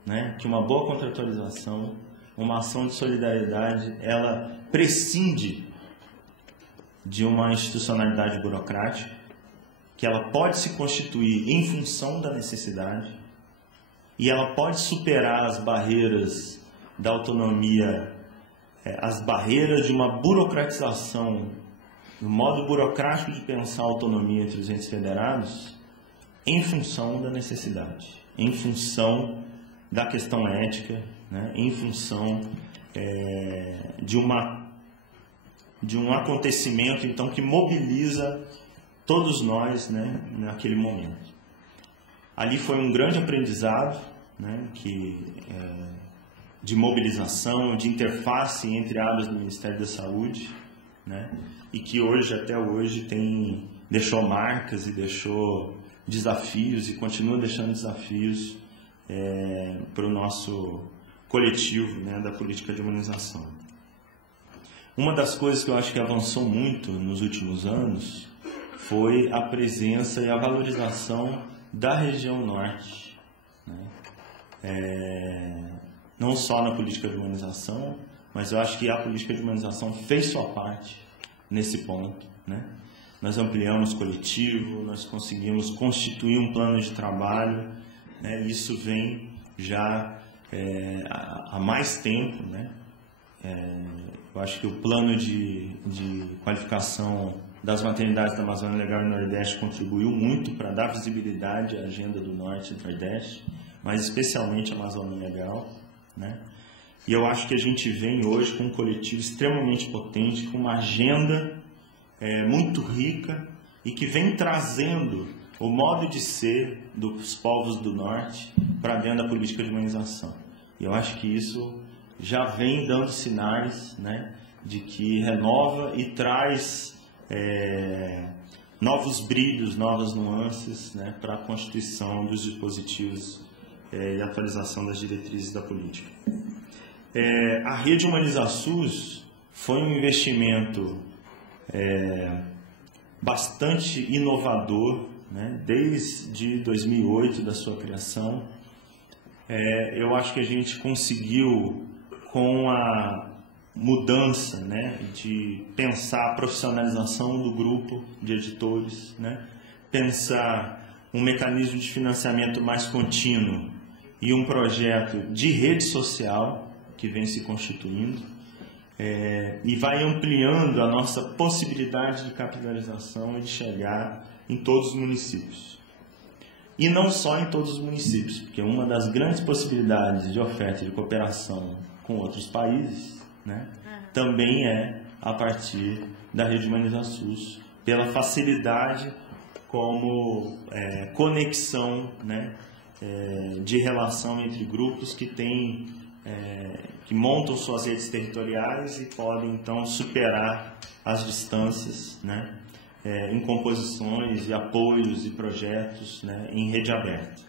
né? Que uma boa contratualização, uma ação de solidariedade, ela prescinde de uma institucionalidade burocrática, que ela pode se constituir em função da necessidade e ela pode superar as barreiras da autonomia, as barreiras de uma burocratização, do modo burocrático de pensar a autonomia entre os entes federados, em função da necessidade, em função da questão ética, né? Em função de um acontecimento então que mobiliza todos nós, né, naquele momento. Ali foi um grande aprendizado, né, de mobilização, de interface entre áreas do Ministério da Saúde, né, e que até hoje deixou marcas e deixou desafios e continua deixando desafios para o nosso coletivo, né, da política de humanização. Uma das coisas que eu acho que avançou muito nos últimos anos foi a presença e a valorização da região norte, né? Não só na política de humanização, mas eu acho que a política de humanização fez sua parte nesse ponto, né? Nós ampliamos coletivo, nós conseguimos constituir um plano de trabalho, né? Isso vem já há mais tempo, né? Eu acho que o plano de qualificação das maternidades da Amazônia Legal e Nordeste contribuiu muito para dar visibilidade à agenda do Norte e Nordeste, mas especialmente a Amazônia Legal, né? E eu acho que a gente vem hoje com um coletivo extremamente potente, com uma agenda muito rica e que vem trazendo o modo de ser dos povos do Norte para dentro da política de humanização. E eu acho que isso já vem dando sinais, né, de que renova e traz novos brilhos, novas nuances, né, para a constituição dos dispositivos e atualização das diretrizes da política. A Rede HumanizaSUS foi um investimento bastante inovador, né, desde 2008, da sua criação. Eu acho que a gente conseguiu, com a mudança, né, de pensar a profissionalização do grupo de editores, né, pensar um mecanismo de financiamento mais contínuo e um projeto de rede social que vem se constituindo, e vai ampliando a nossa possibilidade de capilarização e de chegar em todos os municípios. E não só em todos os municípios, porque uma das grandes possibilidades de oferta de cooperação com outros países, né, também é a partir da Rede HumanizaSUS, pela facilidade como conexão, né, de relação entre grupos que que montam suas redes territoriais e podem então superar as distâncias, né, em composições e apoios e projetos, né, em rede aberta.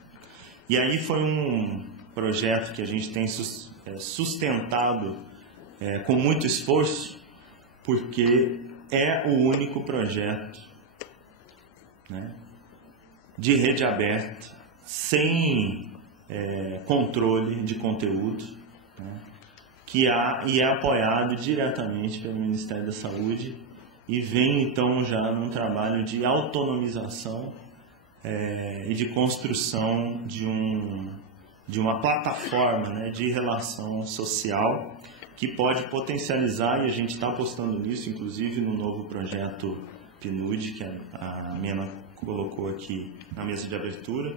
E aí foi um projeto que a gente tem sustentado com muito esforço, porque é o único projeto, né, de rede aberta, sem controle de conteúdo, né, que é apoiado diretamente pelo Ministério da Saúde e vem então já num trabalho de autonomização e de construção de uma plataforma, né, de relação social que pode potencializar, e a gente está apostando nisso, inclusive no novo projeto PNUD, que a Mena colocou aqui na mesa de abertura,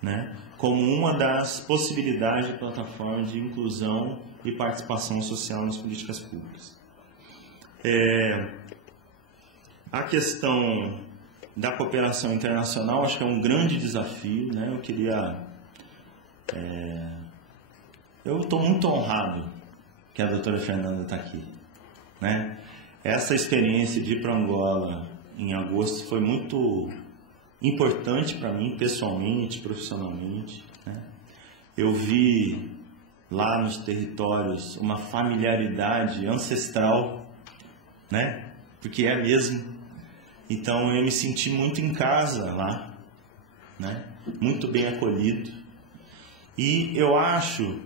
né, como uma das possibilidades de plataforma de inclusão e participação social nas políticas públicas. A questão da cooperação internacional acho que é um grande desafio, né? Eu estou muito honrado que a doutora Fernanda está aqui, né? Essa experiência de ir para Angola em agosto foi muito importante para mim, pessoalmente, profissionalmente, né? Eu vi lá nos territórios uma familiaridade ancestral, né? Porque é mesmo. Então eu me senti muito em casa lá, né? Muito bem acolhido. E eu acho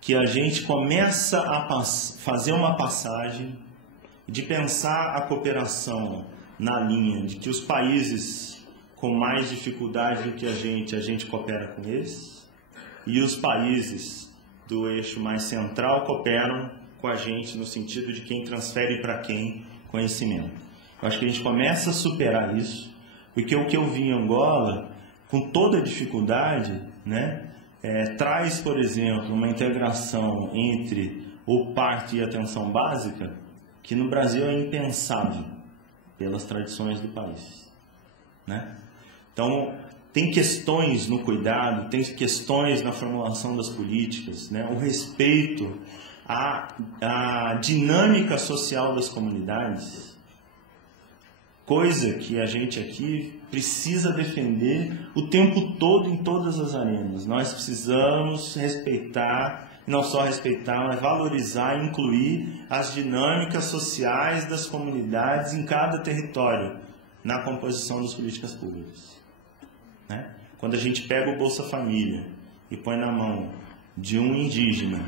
que a gente começa a fazer uma passagem de pensar a cooperação na linha de que os países com mais dificuldade do que a gente coopera com eles, e os países do eixo mais central cooperam com a gente no sentido de quem transfere para quem conhecimento. Eu acho que a gente começa a superar isso, porque o que eu vi em Angola, com toda a dificuldade, né, traz, por exemplo, uma integração entre o parto e a atenção básica, que no Brasil é impensável, pelas tradições do país, né? Então, tem questões no cuidado, tem questões na formulação das políticas, né? O respeito à dinâmica social das comunidades, coisa que a gente aqui precisa defender o tempo todo em todas as arenas. Nós precisamos respeitar, não só respeitar, mas valorizar e incluir as dinâmicas sociais das comunidades em cada território na composição das políticas públicas, né? Quando a gente pega o Bolsa Família e põe na mão de um indígena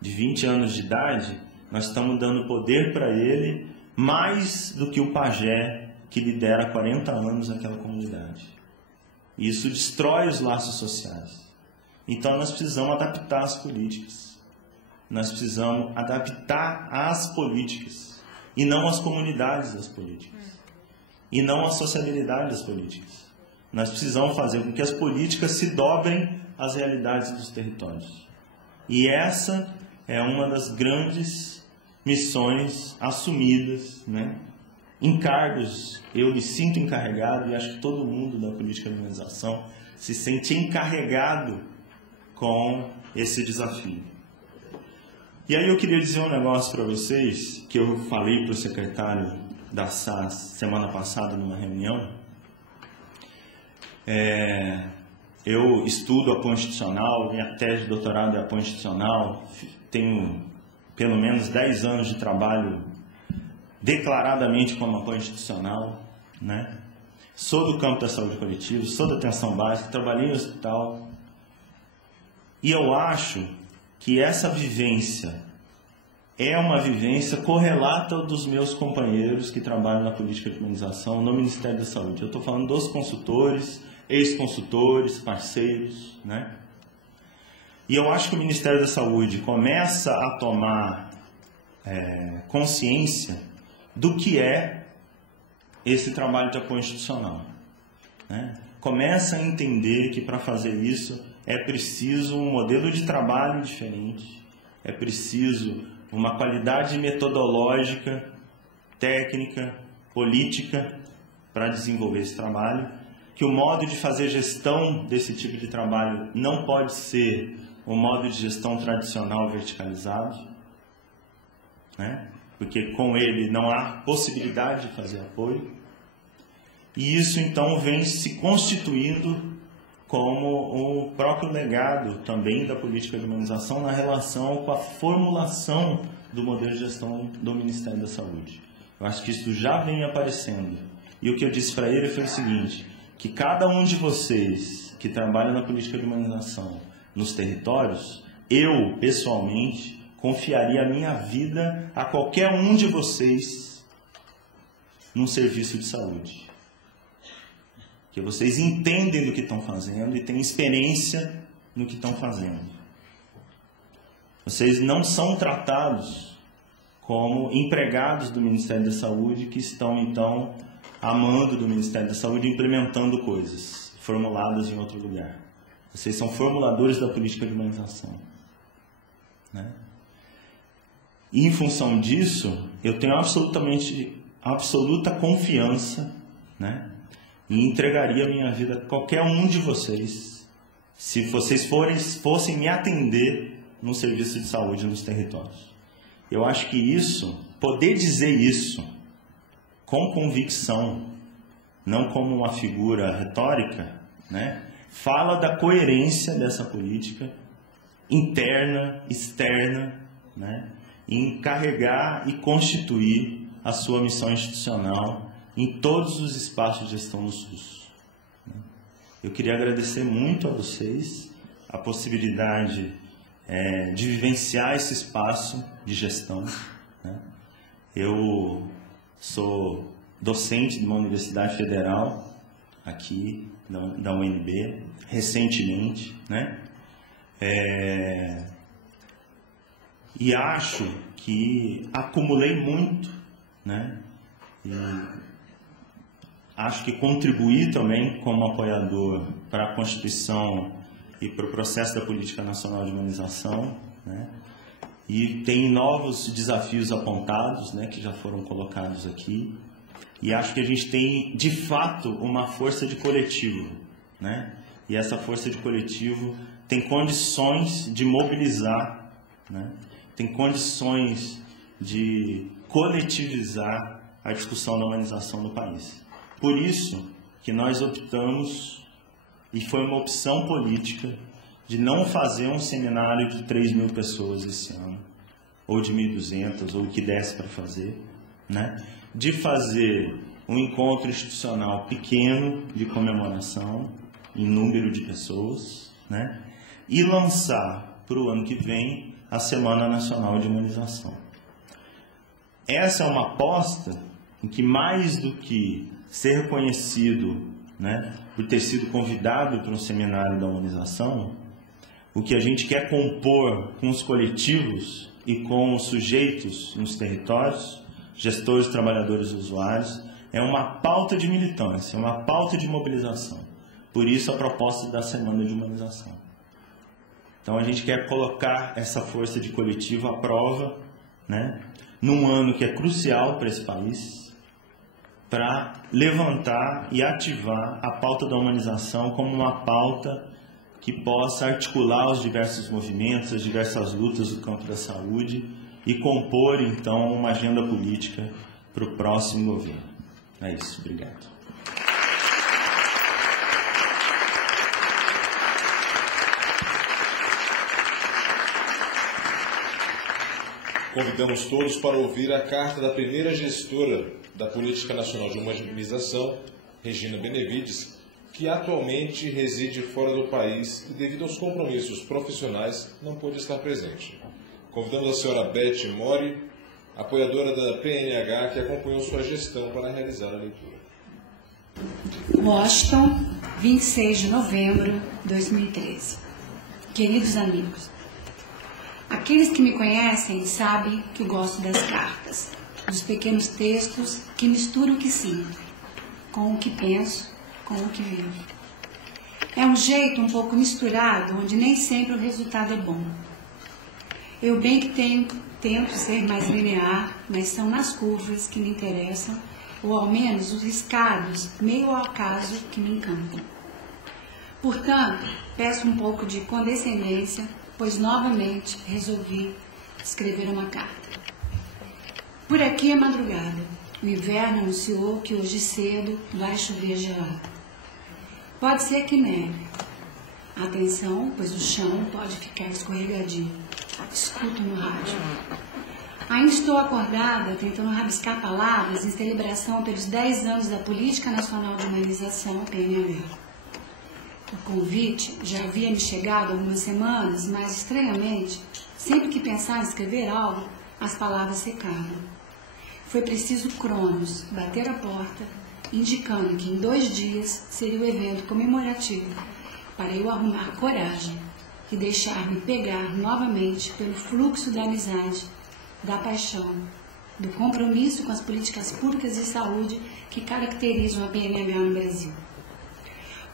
de 20 anos de idade, nós estamos dando poder para ele mais do que o pajé que lidera há 40 anos aquela comunidade. Isso destrói os laços sociais. Então nós precisamos adaptar as políticas. Nós precisamos adaptar as políticas e não as comunidades das políticas. E não a sociabilidade das políticas. Nós precisamos fazer com que as políticas se dobrem às realidades dos territórios. E essa é uma das grandes missões assumidas, né? Encargos, eu me sinto encarregado, e acho que todo mundo da política de humanização se sente encarregado com esse desafio. E aí eu queria dizer um negócio para vocês, que eu falei para o secretário da SAS semana passada numa reunião. Eu estudo a Constitucional, minha tese de doutorado é a Constitucional, tenho pelo menos 10 anos de trabalho declaradamente como a Constitucional, né? Sou do campo da saúde coletiva, sou da atenção básica, trabalhei no hospital. E eu acho que essa vivência é uma vivência correlata dos meus companheiros que trabalham na política de humanização no Ministério da Saúde. Eu estou falando dos consultores, ex-consultores, parceiros, né? E eu acho que o Ministério da Saúde começa a tomar consciência do que é esse trabalho de apoio institucional, né? Começa a entender que para fazer isso é preciso um modelo de trabalho diferente, é preciso uma qualidade metodológica, técnica, política para desenvolver esse trabalho, que o modo de fazer gestão desse tipo de trabalho não pode ser o modo de gestão tradicional verticalizado, né? Porque com ele não há possibilidade de fazer apoio. E isso então vem se constituindo como o próprio legado também da política de humanização na relação com a formulação do modelo de gestão do Ministério da Saúde. Eu acho que isso já vem aparecendo. E o que eu disse para ele foi o seguinte, que cada um de vocês que trabalha na política de humanização nos territórios, eu, pessoalmente, confiaria a minha vida a qualquer um de vocês num serviço de saúde. Que vocês entendem do que estão fazendo e têm experiência no que estão fazendo. Vocês não são tratados como empregados do Ministério da Saúde que estão, então, a mando do Ministério da Saúde implementando coisas formuladas em outro lugar. Vocês são formuladores da política de humanização, né? E em função disso, eu tenho absoluta confiança, né? E entregaria a minha vida a qualquer um de vocês, se vocês fossem me atender no serviço de saúde nos territórios. Eu acho que isso, poder dizer isso com convicção, não como uma figura retórica, né? Fala da coerência dessa política interna, externa, né? Em carregar e constituir a sua missão institucional em todos os espaços de gestão no SUS. Eu queria agradecer muito a vocês a possibilidade de vivenciar esse espaço de gestão, né? Eu sou docente de uma universidade federal aqui, da UNB, recentemente, né? E acho que acumulei muito, né? E acho que contribuí também como apoiador para a Constituição e para o processo da Política Nacional de Humanização, né? E tem novos desafios apontados, né, que já foram colocados aqui. E acho que a gente tem, de fato, uma força de coletivo, né? E essa força de coletivo tem condições de mobilizar, né? Tem condições de coletivizar a discussão da humanização no país. Por isso que nós optamos, e foi uma opção política, de não fazer um seminário de 3.000 pessoas esse ano, ou de 1.200, ou o que desse para fazer, né? De fazer um encontro institucional pequeno de comemoração, em número de pessoas, né? E lançar para o ano que vem a Semana Nacional de Humanização. Essa é uma aposta em que, mais do que ser reconhecido, né, por ter sido convidado para um seminário da humanização, o que a gente quer compor com os coletivos e com os sujeitos nos territórios, gestores, trabalhadores e usuários, é uma pauta de militância, uma pauta de mobilização. Por isso a proposta da Semana de Humanização. Então a gente quer colocar essa força de coletivo à prova, né, num ano que é crucial para esse país, para levantar e ativar a pauta da humanização como uma pauta que possa articular os diversos movimentos, as diversas lutas do campo da saúde e compor, então, uma agenda política para o próximo governo. É isso, obrigado. Convidamos todos para ouvir a carta da primeira gestora da Política Nacional de Humanização, Regina Benevides, que atualmente reside fora do país e, devido aos compromissos profissionais, não pôde estar presente. Convidamos a senhora Beth Mori, apoiadora da PNH, que acompanhou sua gestão para realizar a leitura. Washington, 26 de novembro de 2013. Queridos amigos, aqueles que me conhecem sabem que eu gosto das cartas, dos pequenos textos que misturam o que sinto, com o que penso, com o que vivo. É um jeito um pouco misturado, onde nem sempre o resultado é bom. Eu bem que tento ser mais linear, mas são nas curvas que me interessam, ou ao menos os riscados, meio ao acaso, que me encantam. Portanto, peço um pouco de condescendência, pois novamente resolvi escrever uma carta. Por aqui é madrugada. O inverno anunciou que hoje cedo vai chover gelado. Pode ser que neve. Atenção, pois o chão pode ficar escorregadio. Escuto no rádio. Ainda estou acordada, tentando rabiscar palavras em celebração pelos 10 anos da Política Nacional de Humanização, PNH. O convite já havia me chegado há algumas semanas, mas, estranhamente, sempre que pensava em escrever algo, as palavras secavam. Foi preciso Cronos bater a porta, indicando que em 2 dias seria o evento comemorativo, para eu arrumar coragem e deixar-me pegar novamente pelo fluxo da amizade, da paixão, do compromisso com as políticas públicas de saúde que caracterizam a PNH no Brasil.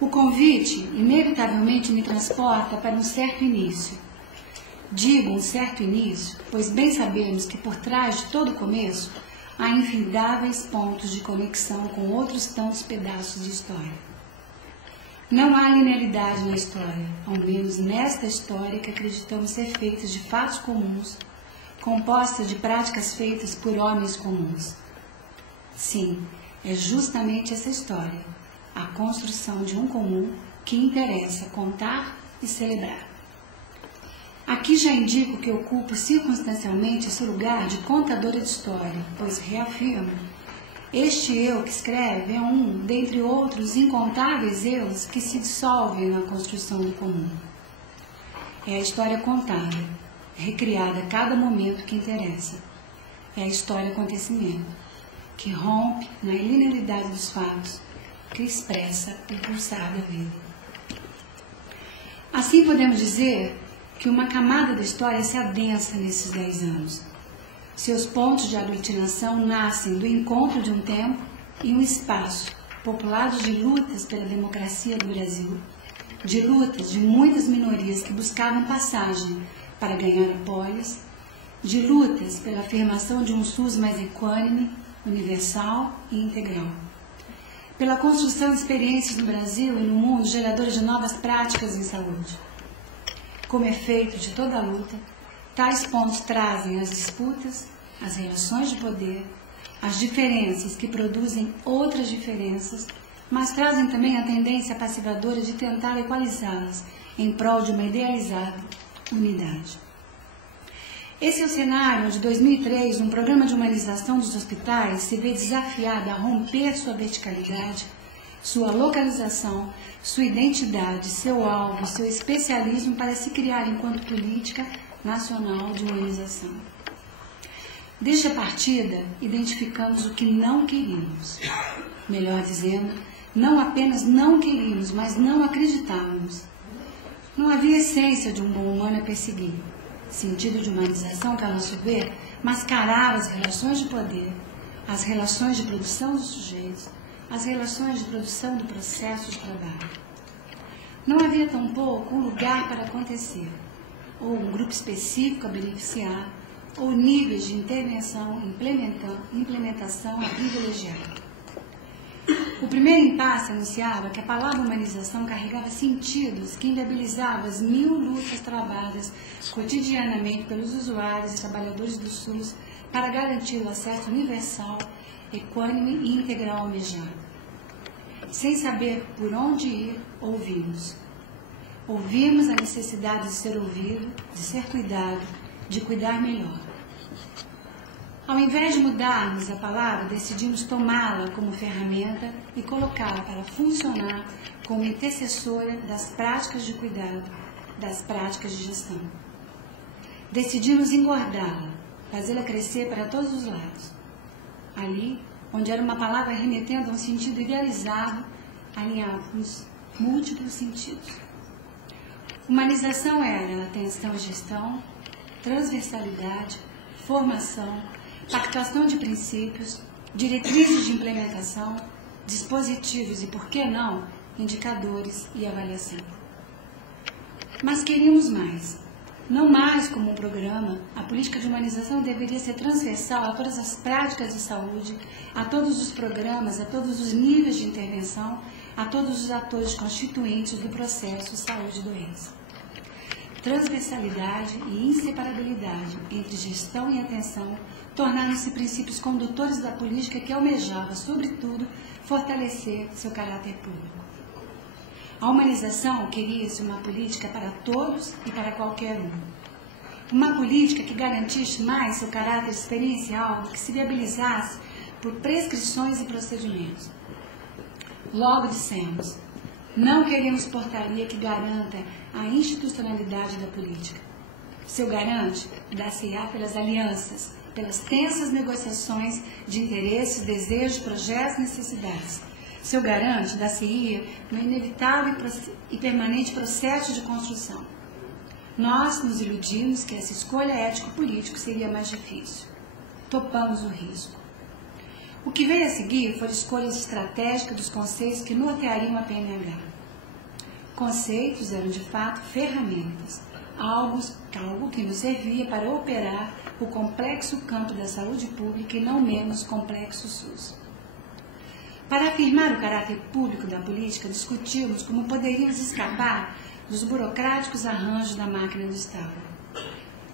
O convite, inevitavelmente, me transporta para um certo início. Digo um certo início, pois bem sabemos que por trás de todo começo há infindáveis pontos de conexão com outros tantos pedaços de história. Não há linearidade na história, ao menos nesta história que acreditamos ser feita de fatos comuns, composta de práticas feitas por homens comuns. Sim, é justamente essa história, a construção de um comum, que interessa contar e celebrar. Aqui já indico que ocupo circunstancialmente esse lugar de contadora de história, pois reafirmo, este eu que escreve é um, dentre outros incontáveis eus que se dissolvem na construção do comum. É a história contada, recriada a cada momento que interessa. É a história acontecimento, que rompe na linearidade dos fatos, que expressa o pulsar da vida. Assim podemos dizer que uma camada da história se adensa nesses 10 anos. Seus pontos de aglutinação nascem do encontro de um tempo e um espaço, populados de lutas pela democracia do Brasil, de lutas de muitas minorias que buscavam passagem para ganhar apoios, de lutas pela afirmação de um SUS mais equânime, universal e integral, pela construção de experiências no Brasil e no mundo geradoras de novas práticas em saúde. Como efeito de toda a luta, tais pontos trazem as disputas, as relações de poder, as diferenças que produzem outras diferenças, mas trazem também a tendência passivadora de tentar equalizá-las em prol de uma idealizada unidade. Esse é o cenário onde, em 2003, um programa de humanização dos hospitais se vê desafiado a romper sua verticalidade, sua localização, sua identidade, seu alvo, seu especialismo para se criar enquanto política nacional de humanização. Desde a partida, identificamos o que não queríamos. Melhor dizendo, não apenas não queríamos, mas não acreditávamos. Não havia essência de um bom humano a perseguir. Sentido de humanização que, a nosso ver, mascarava as relações de poder, as relações de produção dos sujeitos, as relações de produção do processo de trabalho. Não havia tampouco um lugar para acontecer, ou um grupo específico a beneficiar, ou níveis de intervenção, implementação a privilegiar. O primeiro impasse anunciava que a palavra humanização carregava sentidos que inviabilizavam as 1000 lutas travadas cotidianamente pelos usuários e trabalhadores do SUS para garantir o acesso universal, equânime e integral almejado. Sem saber por onde ir, ouvimos. Ouvimos a necessidade de ser ouvido, de ser cuidado, de cuidar melhor. Ao invés de mudarmos a palavra, decidimos tomá-la como ferramenta e colocá-la para funcionar como intercessora das práticas de cuidado, das práticas de gestão. Decidimos engordá-la, fazê-la crescer para todos os lados. Ali, onde era uma palavra remetendo a um sentido idealizado, alinhávamos múltiplos sentidos. Humanização era atenção e gestão, transversalidade, formação, pactuação de princípios, diretrizes de implementação, dispositivos e, por que não, indicadores e avaliação. Mas queríamos mais. Não mais como um programa, a política de humanização deveria ser transversal a todas as práticas de saúde, a todos os programas, a todos os níveis de intervenção, a todos os atores constituintes do processo saúde e doença. Transversalidade e inseparabilidade entre gestão e atenção tornaram-se princípios condutores da política que almejava, sobretudo, fortalecer seu caráter público. A humanização queria-se uma política para todos e para qualquer um. Uma política que garantisse mais seu caráter experiencial, que se viabilizasse por prescrições e procedimentos. Logo dissemos, não queremos portaria que garanta a institucionalidade da política. Seu garante dar-se-á pelas alianças, pelas tensas negociações de interesses, desejos, projetos e necessidades. Seu garante dar-se-ia no inevitável e permanente processo de construção. Nós nos iludimos que essa escolha ético-política seria mais difícil. Topamos o risco. O que veio a seguir foram escolhas estratégicas dos conceitos que norteariam a PNH. Conceitos eram, de fato, ferramentas, algo que nos servia para operar o complexo campo da saúde pública e não menos complexo SUS. Para afirmar o caráter público da política, discutimos como poderíamos escapar dos burocráticos arranjos da máquina do Estado.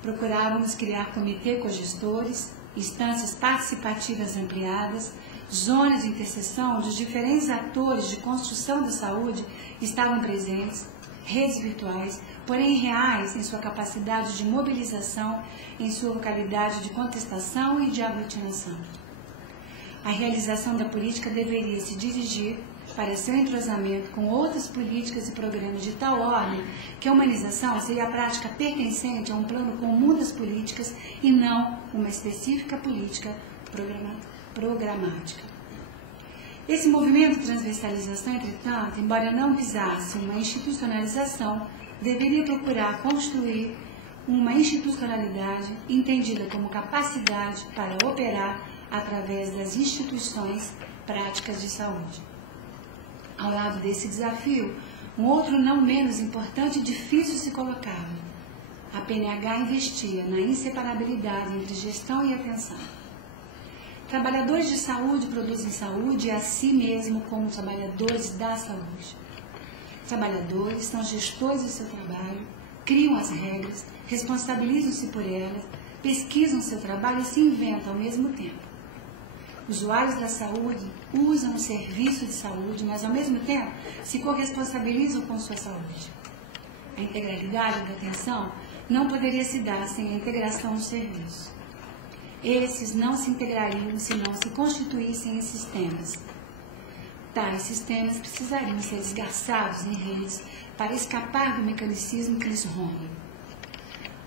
Procurávamos criar comitê cogestores, instâncias participativas ampliadas, zonas de interseção onde os diferentes atores de construção da saúde estavam presentes, redes virtuais, porém reais em sua capacidade de mobilização, em sua localidade de contestação e de aglutinação. A realização da política deveria se dirigir para seu entrosamento com outras políticas e programas de tal ordem que a humanização seria a prática pertencente a um plano comum das políticas e não uma específica política programática. Esse movimento de transversalização, entretanto, embora não visasse uma institucionalização, deveria procurar construir uma institucionalidade entendida como capacidade para operar através das instituições práticas de saúde. Ao lado desse desafio, um outro não menos importante e difícil se colocava. A PNH investia na inseparabilidade entre gestão e atenção. Trabalhadores de saúde produzem saúde a si mesmo como trabalhadores da saúde. Trabalhadores são gestores do seu trabalho, criam as regras, responsabilizam-se por elas, pesquisam seu trabalho e se inventam ao mesmo tempo. Usuários da saúde usam o serviço de saúde, mas ao mesmo tempo se corresponsabilizam com sua saúde. A integralidade da atenção não poderia se dar sem a integração do serviço. Esses não se integrariam se não se constituíssem em sistemas. Tais sistemas precisariam ser esgarçados em redes para escapar do mecanicismo que lhes ronda.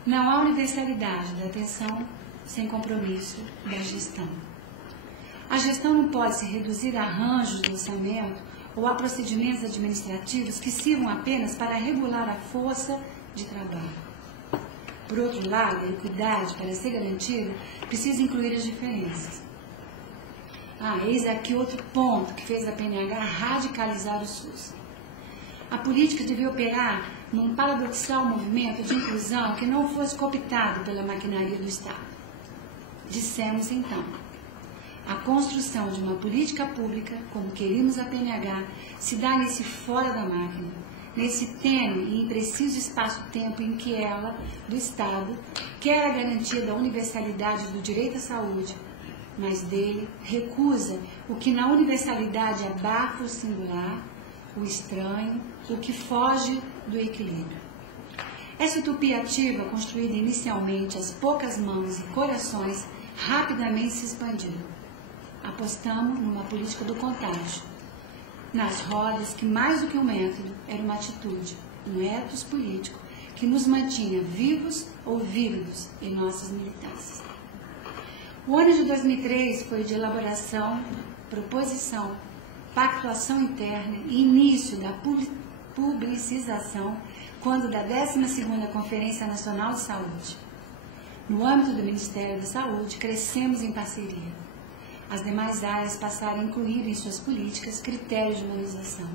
Não há universalidade da atenção sem compromisso da gestão. A gestão não pode se reduzir a arranjos de orçamento ou a procedimentos administrativos que sirvam apenas para regular a força de trabalho. Por outro lado, a equidade, para ser garantida, precisa incluir as diferenças. Eis aqui outro ponto que fez a PNH radicalizar o SUS. A política devia operar num paradoxal movimento de inclusão que não fosse cooptado pela maquinaria do Estado. Dissemos então, A construção de uma política pública, como queríamos a PNH, se dá nesse fora da máquina, nesse tênue e impreciso espaço-tempo em que ela, do Estado, quer a garantia da universalidade do direito à saúde, mas dele recusa o que na universalidade abafa o singular, o estranho, o que foge do equilíbrio. Essa utopia ativa, construída inicialmente às poucas mãos e corações, rapidamente se expandiu. Apostamos numa política do contágio, nas rodas que, mais do que um método, era uma atitude, um ethos político que nos mantinha vivos ou vívidos em nossas militâncias. O ano de 2003 foi de elaboração, proposição, pactuação interna e início da publicização, quando da 12ª Conferência Nacional de Saúde. No âmbito do Ministério da Saúde, crescemos em parceria. As demais áreas passaram a incluir em suas políticas critérios de humanização.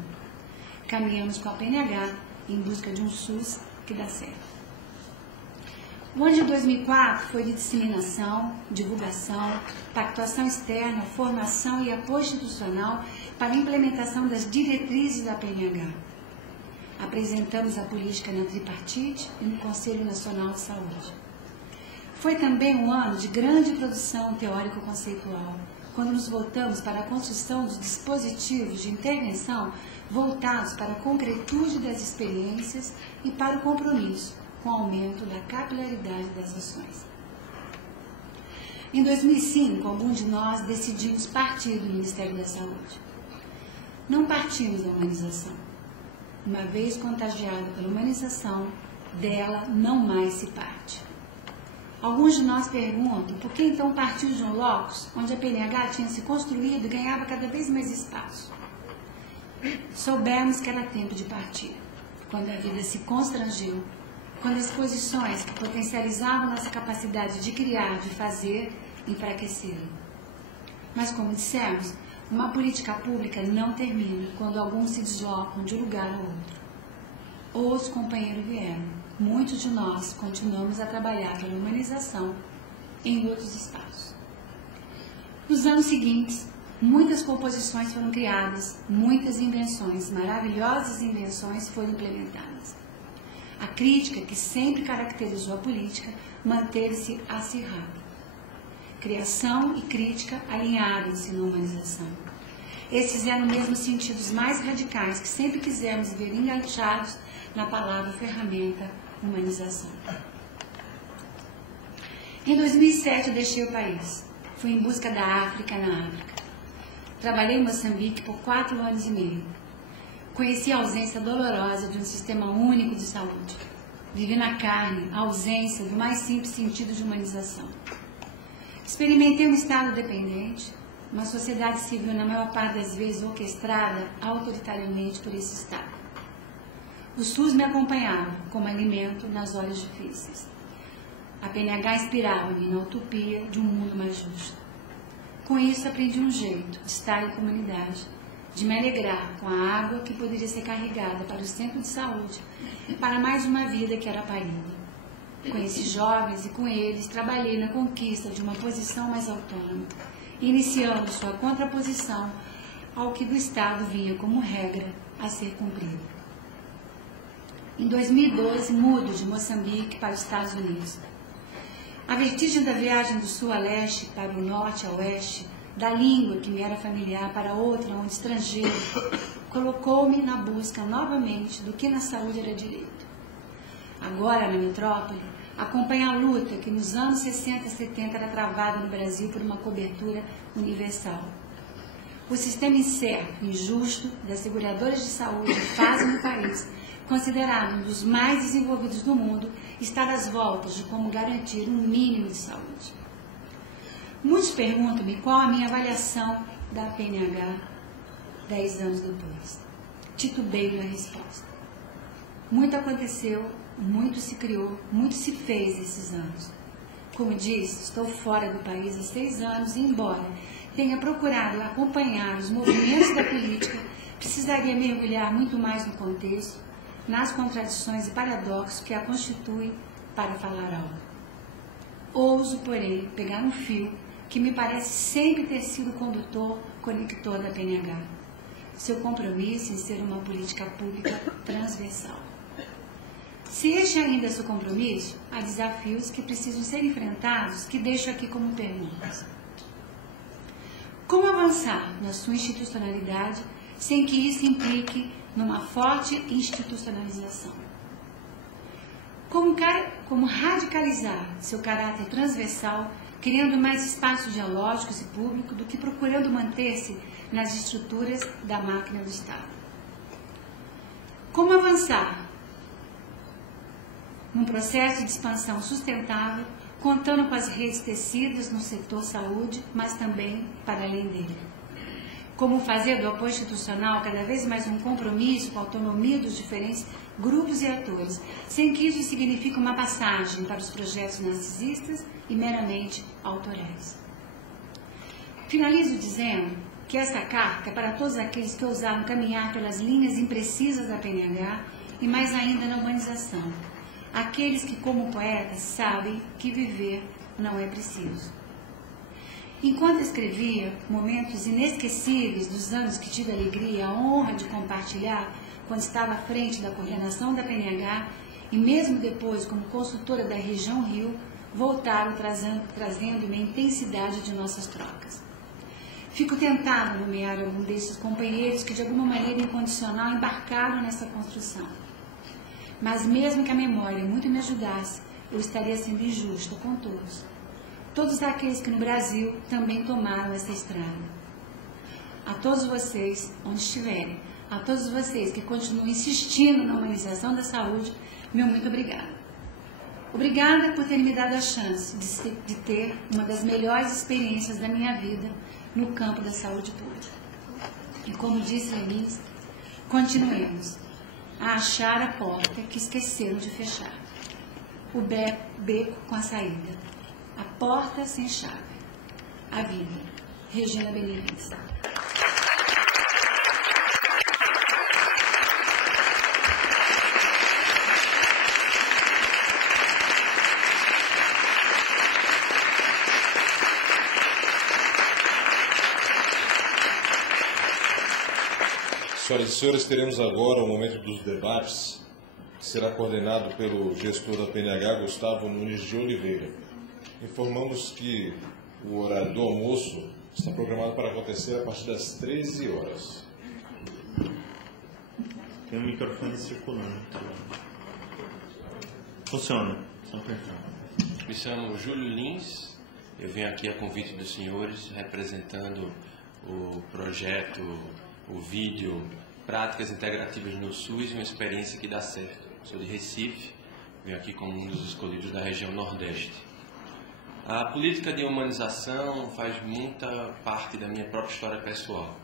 Caminhamos com a PNH em busca de um SUS que dá certo. O ano de 2004 foi de disseminação, divulgação, pactuação externa, formação e apoio institucional para a implementação das diretrizes da PNH. Apresentamos a política na tripartite e no Conselho Nacional de Saúde. Foi também um ano de grande produção teórico-conceitual, quando nos voltamos para a construção dos dispositivos de intervenção voltados para a concretude das experiências e para o compromisso com o aumento da capilaridade das ações. Em 2005, alguns de nós decidimos partir do Ministério da Saúde. Não partimos da humanização. Uma vez contagiado pela humanização, dela não mais se parte. Alguns de nós perguntam por que então partiu de um locus onde a PNH tinha se construído e ganhava cada vez mais espaço. Soubemos que era tempo de partir, quando a vida se constrangeu, quando as posições que potencializavam nossa capacidade de criar, de fazer, enfraqueceram. Mas, como dissemos, uma política pública não termina quando alguns se deslocam de um lugar ao outro. Ou os companheiros vieram. Muitos de nós continuamos a trabalhar pela humanização em outros espaços. Nos anos seguintes, muitas composições foram criadas, muitas invenções, maravilhosas invenções foram implementadas. A crítica, que sempre caracterizou a política, manteve-se acirrada. Criação e crítica alinharam-se na humanização. Esses eram mesmo sentidos mais radicais que sempre quisemos ver enganchados na palavra ferramenta humanização. Em 2007 eu deixei o país. Fui em busca da África na África. Trabalhei em Moçambique por 4 anos e meio. Conheci a ausência dolorosa de um sistema único de saúde. Vivi na carne a ausência do mais simples sentido de humanização. Experimentei um Estado dependente, uma sociedade civil na maior parte das vezes orquestrada autoritariamente por esse Estado. O SUS me acompanhava como alimento nas horas difíceis. A PNH inspirava-me na utopia de um mundo mais justo. Com isso aprendi um jeito de estar em comunidade, de me alegrar com a água que poderia ser carregada para o centro de saúde, para mais uma vida que era parida. Conheci jovens e com eles trabalhei na conquista de uma posição mais autônoma, iniciando sua contraposição ao que do Estado vinha como regra a ser cumprida. Em 2012, mudo de Moçambique para os Estados Unidos. A vertigem da viagem do sul a leste para o norte a oeste, da língua que me era familiar para outra onde estrangeiro, colocou-me na busca novamente do que na saúde era direito. Agora, na metrópole, acompanha a luta que nos anos 60 e 70 era travada no Brasil por uma cobertura universal. O sistema incerto e injusto das seguradoras de saúde fazem no país, considerado um dos mais desenvolvidos do mundo, está às voltas de como garantir um mínimo de saúde. Muitos perguntam-me qual a minha avaliação da PNH 10 anos depois. Titubeio na resposta. Muito aconteceu, muito se criou, muito se fez esses anos. Como disse, estou fora do país há 6 anos e, embora tenha procurado acompanhar os movimentos da política, precisaria mergulhar muito mais no contexto, nas contradições e paradoxos que a constituem para falar algo. Ouso, porém, pegar um fio que me parece sempre ter sido o condutor, conector da PNH. Seu compromisso em ser uma política pública transversal. Se este ainda é seu compromisso, há desafios que precisam ser enfrentados que deixo aqui como perguntas. Como avançar na sua institucionalidade sem que isso implique numa forte institucionalização? Como radicalizar seu caráter transversal, criando mais espaços dialógicos e públicos do que procurando manter-se nas estruturas da máquina do Estado? Como avançar num processo de expansão sustentável, contando com as redes tecidas no setor saúde, mas também para além dele? Como fazer do apoio institucional cada vez mais um compromisso com a autonomia dos diferentes grupos e atores, sem que isso signifique uma passagem para os projetos narcisistas e meramente autorais? Finalizo dizendo que esta carta é para todos aqueles que ousaram caminhar pelas linhas imprecisas da PNH e mais ainda na humanização. Aqueles que, como poetas, sabem que viver não é preciso. Enquanto escrevia momentos inesquecíveis dos anos que tive a alegria e a honra de compartilhar quando estava à frente da coordenação da PNH e mesmo depois como consultora da região Rio, voltaram trazendo-me a intensidade de nossas trocas. Fico tentada a nomear algum desses companheiros que de alguma maneira incondicional embarcaram nessa construção. Mas mesmo que a memória muito me ajudasse, eu estaria sendo injusta com todos. Todos aqueles que no Brasil também tomaram essa estrada. A todos vocês, onde estiverem, a todos vocês que continuam insistindo na humanização da saúde, meu muito obrigada. Obrigada por terem me dado a chance de ter uma das melhores experiências da minha vida no campo da saúde pública. E como disse Lenin, continuemos a achar a porta que esqueceram de fechar. O beco com a saída. A porta sem chave. A vida. Regina Benevides. Senhoras e senhores, teremos agora o momento dos debates, que será coordenado pelo gestor da PNH, Gustavo Nunes de Oliveira. Informamos que o horário do almoço está programado para acontecer a partir das 13 horas. Tem um microfone circulando. Funciona. Só apertar. Me chamo Júlio Lins. Eu venho aqui a convite dos senhores, representando o projeto, o vídeo Práticas Integrativas no SUS, uma experiência que dá certo. Sou de Recife, venho aqui como um dos escolhidos da região Nordeste. A política de humanização faz muita parte da minha própria história pessoal.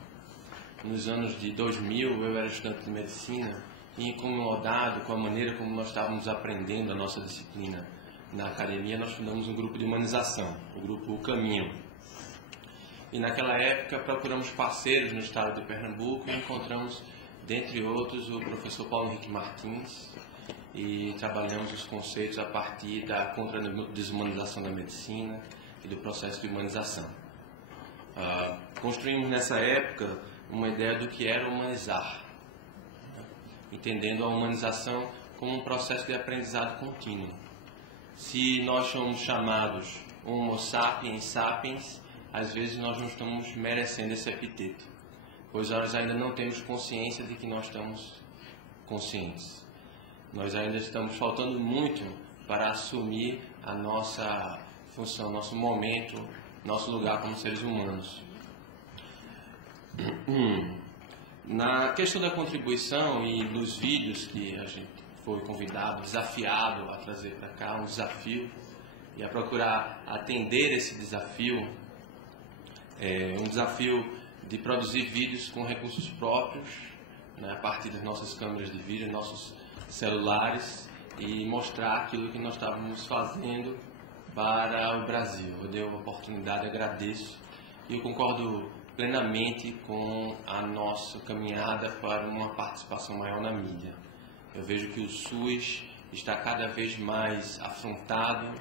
Nos anos de 2000, eu era estudante de medicina e incomodado com a maneira como nós estávamos aprendendo a nossa disciplina na academia, nós fundamos um grupo de humanização, o grupo O Caminho. E naquela época procuramos parceiros no estado de Pernambuco e encontramos, dentre outros, o professor Paulo Henrique Martins, e trabalhamos os conceitos a partir da contra-desumanização da medicina e do processo de humanização. Construímos nessa época uma ideia do que era humanizar, entendendo a humanização como um processo de aprendizado contínuo. Se nós somos chamados Homo sapiens sapiens, às vezes nós não estamos merecendo esse epiteto, pois nós ainda não temos consciência de que nós estamos conscientes. Nós ainda estamos faltando muito para assumir a nossa função, nosso momento, nosso lugar como seres humanos. Na questão da contribuição e nos vídeos que a gente foi convidado, desafiado a trazer para cá, um desafio, e a procurar atender esse desafio, um desafio de produzir vídeos com recursos próprios, né, a partir das nossas câmeras de vídeo, nossos celulares, e mostrar aquilo que nós estávamos fazendo para o Brasil. Eu dei uma oportunidade, agradeço, e eu concordo plenamente com a nossa caminhada para uma participação maior na mídia. Eu vejo que o SUS está cada vez mais afrontado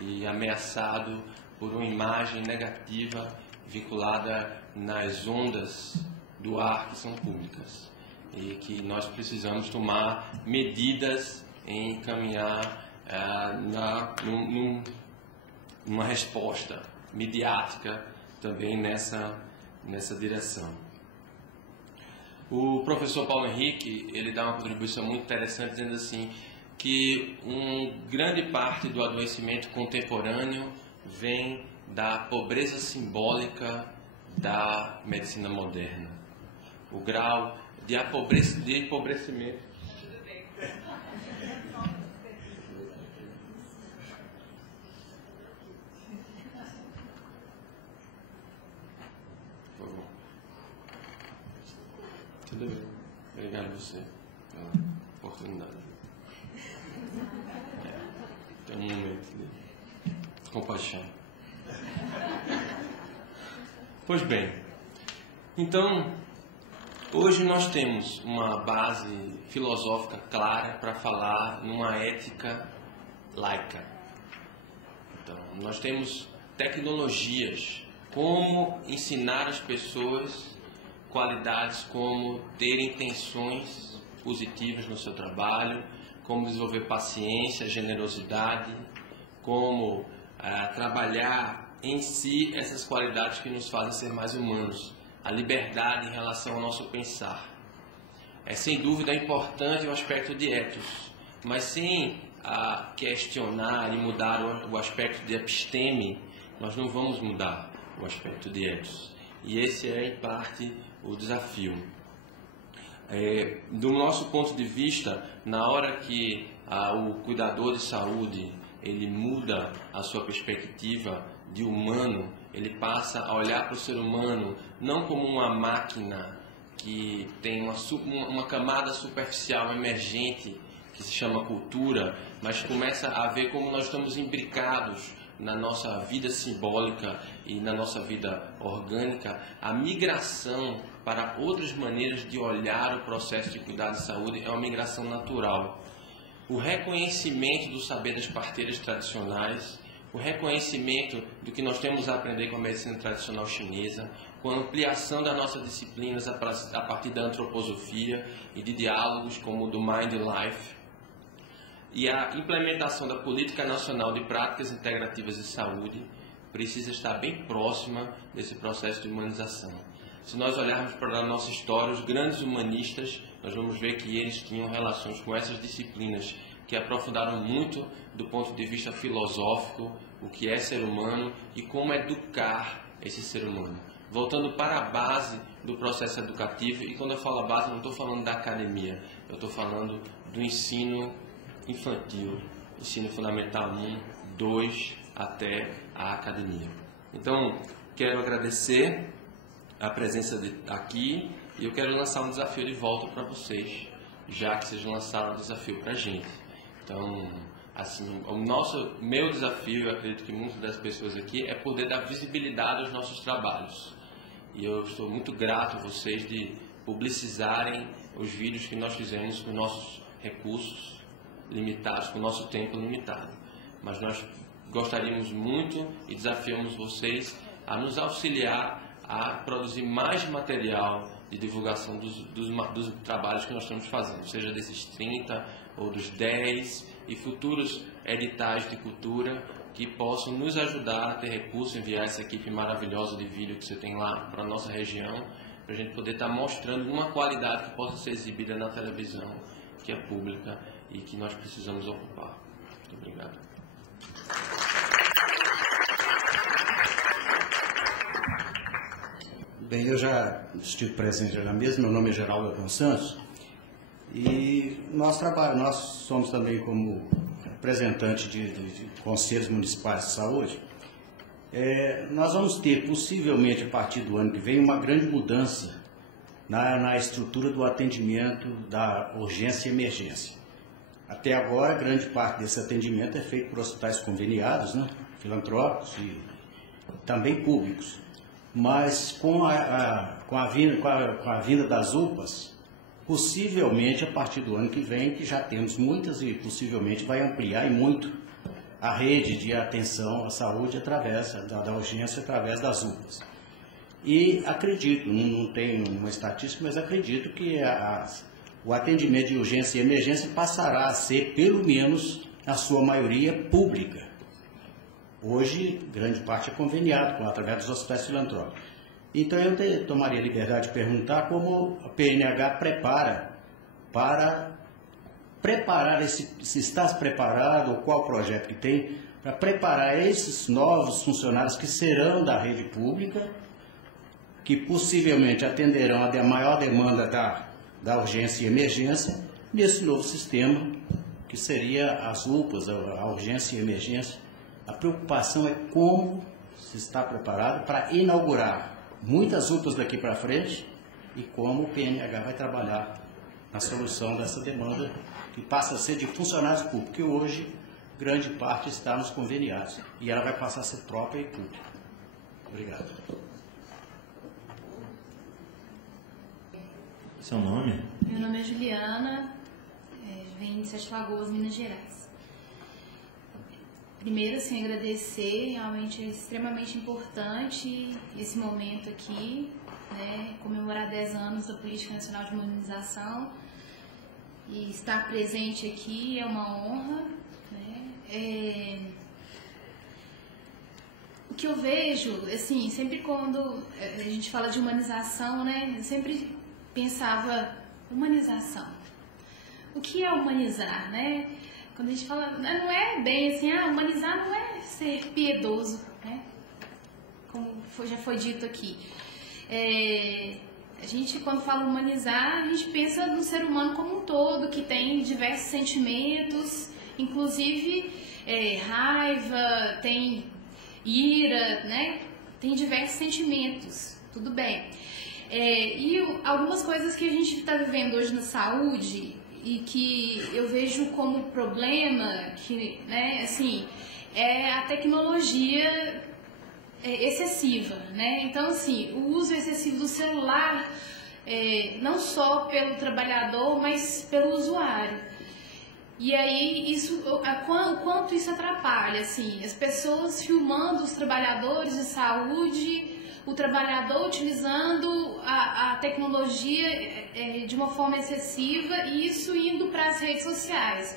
e ameaçado por uma imagem negativa vinculada nas ondas do ar que são públicas e que nós precisamos tomar medidas em caminhar numa resposta midiática também nessa direção. O professor Paulo Henrique, ele dá uma contribuição muito interessante dizendo assim que grande parte do adoecimento contemporâneo vem da pobreza simbólica da medicina moderna. O grau de empobrecimento. Por favor. Tudo bem. Obrigado a você pela oportunidade. Tem um momento de compaixão. Pois bem, então, hoje nós temos uma base filosófica clara para falar numa ética laica. Então, nós temos tecnologias, como ensinar as pessoas qualidades como ter intenções positivas no seu trabalho, como desenvolver paciência, generosidade, como trabalhar em si essas qualidades que nos fazem ser mais humanos, a liberdade em relação ao nosso pensar. É sem dúvida importante o aspecto de ethos, mas sem questionar e mudar o aspecto de episteme, nós não vamos mudar o aspecto de ethos. E esse é, em parte, o desafio. Do nosso ponto de vista, na hora que o cuidador de saúde ele muda a sua perspectiva de humano, ele passa a olhar para o ser humano não como uma máquina que tem uma camada superficial emergente que se chama cultura, mas começa a ver como nós estamos imbricados na nossa vida simbólica e na nossa vida orgânica. A migração para outras maneiras de olhar o processo de cuidado de saúde é uma migração natural. O reconhecimento do saber das parteiras tradicionais, o reconhecimento do que nós temos a aprender com a medicina tradicional chinesa, com a ampliação das nossas disciplinas a partir da antroposofia e de diálogos como o do Mind Life, e a implementação da Política Nacional de Práticas Integrativas de Saúde precisa estar bem próxima desse processo de humanização. Se nós olharmos para a nossa história, os grandes humanistas, nós vamos ver que eles tinham relações com essas disciplinas que aprofundaram muito do ponto de vista filosófico o que é ser humano e como educar esse ser humano. Voltando para a base do processo educativo, e quando eu falo a base, não estou falando da academia, eu estou falando do ensino infantil, ensino fundamental 1, 2, até a academia. Então, quero agradecer a presença aqui e eu quero lançar um desafio de volta para vocês, já que vocês lançaram um desafio para a gente. Então, assim, meu desafio, eu acredito que muitas das pessoas aqui, é poder dar visibilidade aos nossos trabalhos. E eu estou muito grato a vocês de publicizarem os vídeos que nós fizemos com nossos recursos limitados, com o nosso tempo limitado. Mas nós gostaríamos muito e desafiamos vocês a nos auxiliar a produzir mais material de divulgação dos trabalhos que nós estamos fazendo, seja desses 30 ou dos 10 e futuros editais de cultura que possam nos ajudar a ter recursos, enviar essa equipe maravilhosa de vídeo que você tem lá para a nossa região, para a gente poder estar mostrando uma qualidade que possa ser exibida na televisão, que é pública e que nós precisamos ocupar. Muito obrigado. Bem, eu já estive presente na mesa, meu nome é Geraldo Adão Santos, e nós somos também como representantes de conselhos municipais de saúde. Nós vamos ter, possivelmente, a partir do ano que vem, uma grande mudança na estrutura do atendimento da urgência e emergência. Até agora, grande parte desse atendimento é feito por hospitais conveniados, né, filantrópicos e também públicos. Mas com a vinda das UPAs, possivelmente a partir do ano que vem, que já temos muitas e possivelmente vai ampliar e muito a rede de atenção à saúde através da urgência, através das UPAs. E acredito, não tenho uma estatística, mas acredito que o atendimento de urgência e emergência passará a ser, pelo menos, a sua maioria, pública. Hoje, grande parte é conveniado, através dos hospitais filantrópicos. Então, eu tomaria a liberdade de perguntar como a PNH se está preparado, ou qual projeto que tem, para preparar esses novos funcionários que serão da rede pública, que possivelmente atenderão a maior demanda da urgência e emergência, nesse novo sistema, que seria as UPAs, a urgência e emergência. A preocupação é como se está preparado para inaugurar muitas UPAs daqui para frente e como o PNH vai trabalhar na solução dessa demanda, que passa a ser de funcionários públicos, que hoje grande parte está nos conveniados, e ela vai passar a ser própria e pública. Obrigado. Seu nome? Meu nome é Juliana, venho de Sete Lagoas, Minas Gerais. Primeiro, assim, agradecer, realmente é extremamente importante esse momento aqui, né, comemorar 10 anos da Política Nacional de Imunização, e estar presente aqui é uma honra, né. O que eu vejo, assim, sempre quando a gente fala de humanização, né, eu sempre pensava, humanização. O que é humanizar, né? Quando a gente fala, não é bem assim, humanizar não é ser piedoso, né? Como já foi dito aqui. A gente, quando fala humanizar, a gente pensa no ser humano como um todo, que tem diversos sentimentos, inclusive raiva, tem ira, né? Tem diversos sentimentos, tudo bem. E algumas coisas que a gente está vivendo hoje na saúde e que eu vejo como problema, que, né, assim, é a tecnologia excessiva, né? Então, assim, o uso excessivo do celular, não só pelo trabalhador, mas pelo usuário. E aí, o quanto isso atrapalha, assim, as pessoas filmando os trabalhadores de saúde, o trabalhador utilizando a tecnologia de uma forma excessiva e isso indo para as redes sociais,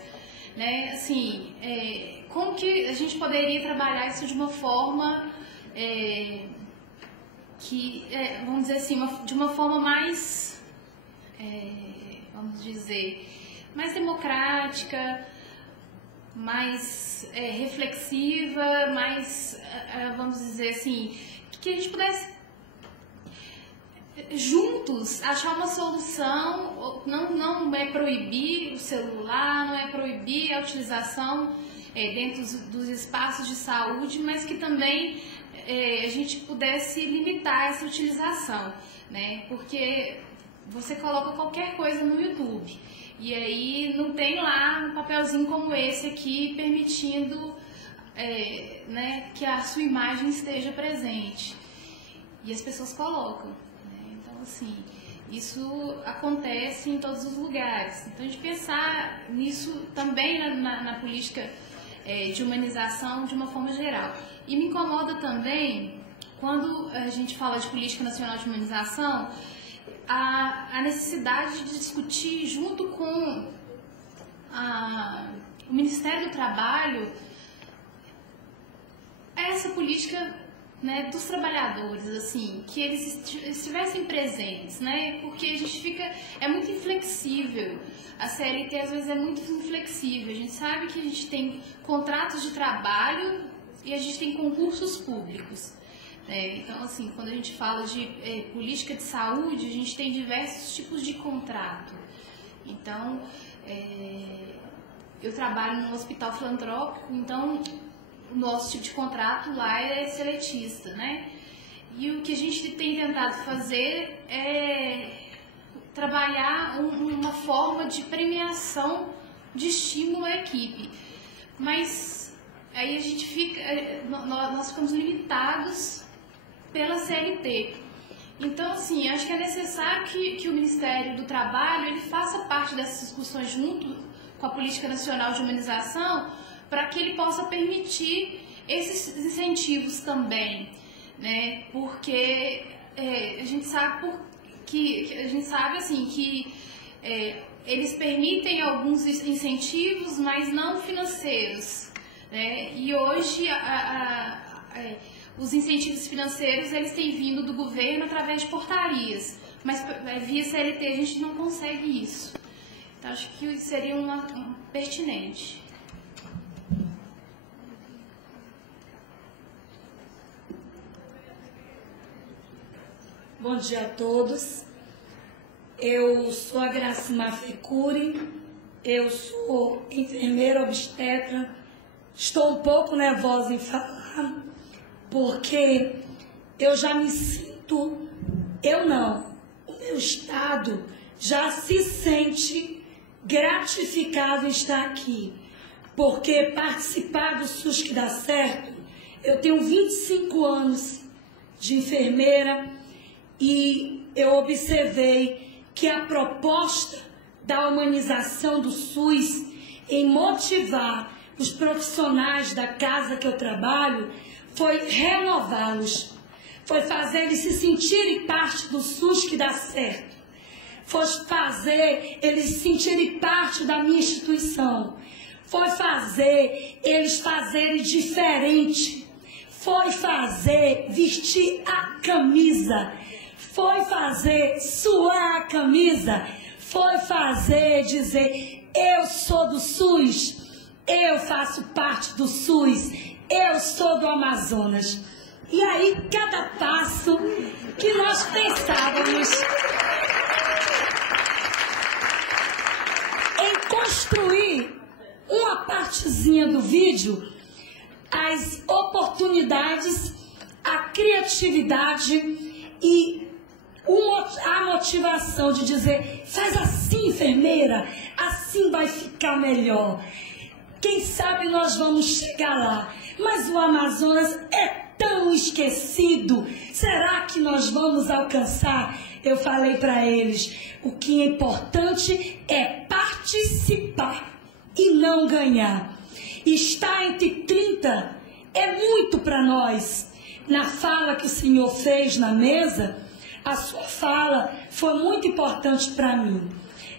né? Assim, como que a gente poderia trabalhar isso de uma forma vamos dizer assim, de uma forma mais, vamos dizer, mais democrática, mais reflexiva, mais, vamos dizer assim, que a gente pudesse juntos achar uma solução. Não é proibir o celular, não é proibir a utilização dentro dos espaços de saúde, mas que também a gente pudesse limitar essa utilização, né? Porque você coloca qualquer coisa no YouTube e aí não tem lá um papelzinho como esse aqui permitindo né, que a sua imagem esteja presente. E as pessoas colocam, né? Então, assim, isso acontece em todos os lugares. Então, a gente pensar nisso também na política de humanização de uma forma geral. E me incomoda também, quando a gente fala de política nacional de humanização, a necessidade de discutir junto com o Ministério do Trabalho essa política, né, dos trabalhadores, assim, que eles estivessem presentes, né, porque a gente é muito inflexível, a CLT às vezes é muito inflexível, a gente sabe que a gente tem contratos de trabalho e a gente tem concursos públicos, né? Então, assim, quando a gente fala de política de saúde, a gente tem diversos tipos de contrato. Então, eu trabalho num hospital filantrópico, então o nosso tipo de contrato lá é seletista, né? E o que a gente tem tentado fazer é trabalhar uma forma de premiação, de estímulo à equipe. Mas aí a gente nós ficamos limitados pela CLT. Então, assim, acho que é necessário que o Ministério do Trabalho ele faça parte dessas discussões junto com a Política Nacional de Humanização, para que ele possa permitir esses incentivos também, né? Porque a gente sabe assim que eles permitem alguns incentivos, mas não financeiros, né? E hoje os incentivos financeiros eles têm vindo do governo através de portarias, mas via CLT a gente não consegue isso. Então acho que seria pertinente. Bom dia a todos. Eu sou a Gracimar Ficuri, eu sou enfermeira obstetra. Estou um pouco nervosa em falar, porque eu já me sinto, o meu estado já se sente gratificado em estar aqui, porque participar do SUS que dá certo, eu tenho 25 anos de enfermeira e eu observei que a proposta da humanização do SUS em motivar os profissionais da casa que eu trabalho foi renová-los, foi fazer eles se sentirem parte do SUS que dá certo, foi fazer eles se sentirem parte da minha instituição, foi fazer eles fazerem diferente, foi fazer vestir a camisa, foi fazer suar a camisa, foi fazer dizer, eu sou do SUS, eu faço parte do SUS, eu sou do Amazonas. E aí, cada passo que nós pensávamos em construir uma partezinha do vídeo, as oportunidades, a criatividade e a motivação de dizer, faz assim, enfermeira, assim vai ficar melhor. Quem sabe nós vamos chegar lá, mas o Amazonas é tão esquecido, será que nós vamos alcançar? Eu falei para eles, o que é importante é participar e não ganhar. Estar entre 30 é muito para nós. Na fala que o senhor fez na mesa, a sua fala foi muito importante para mim.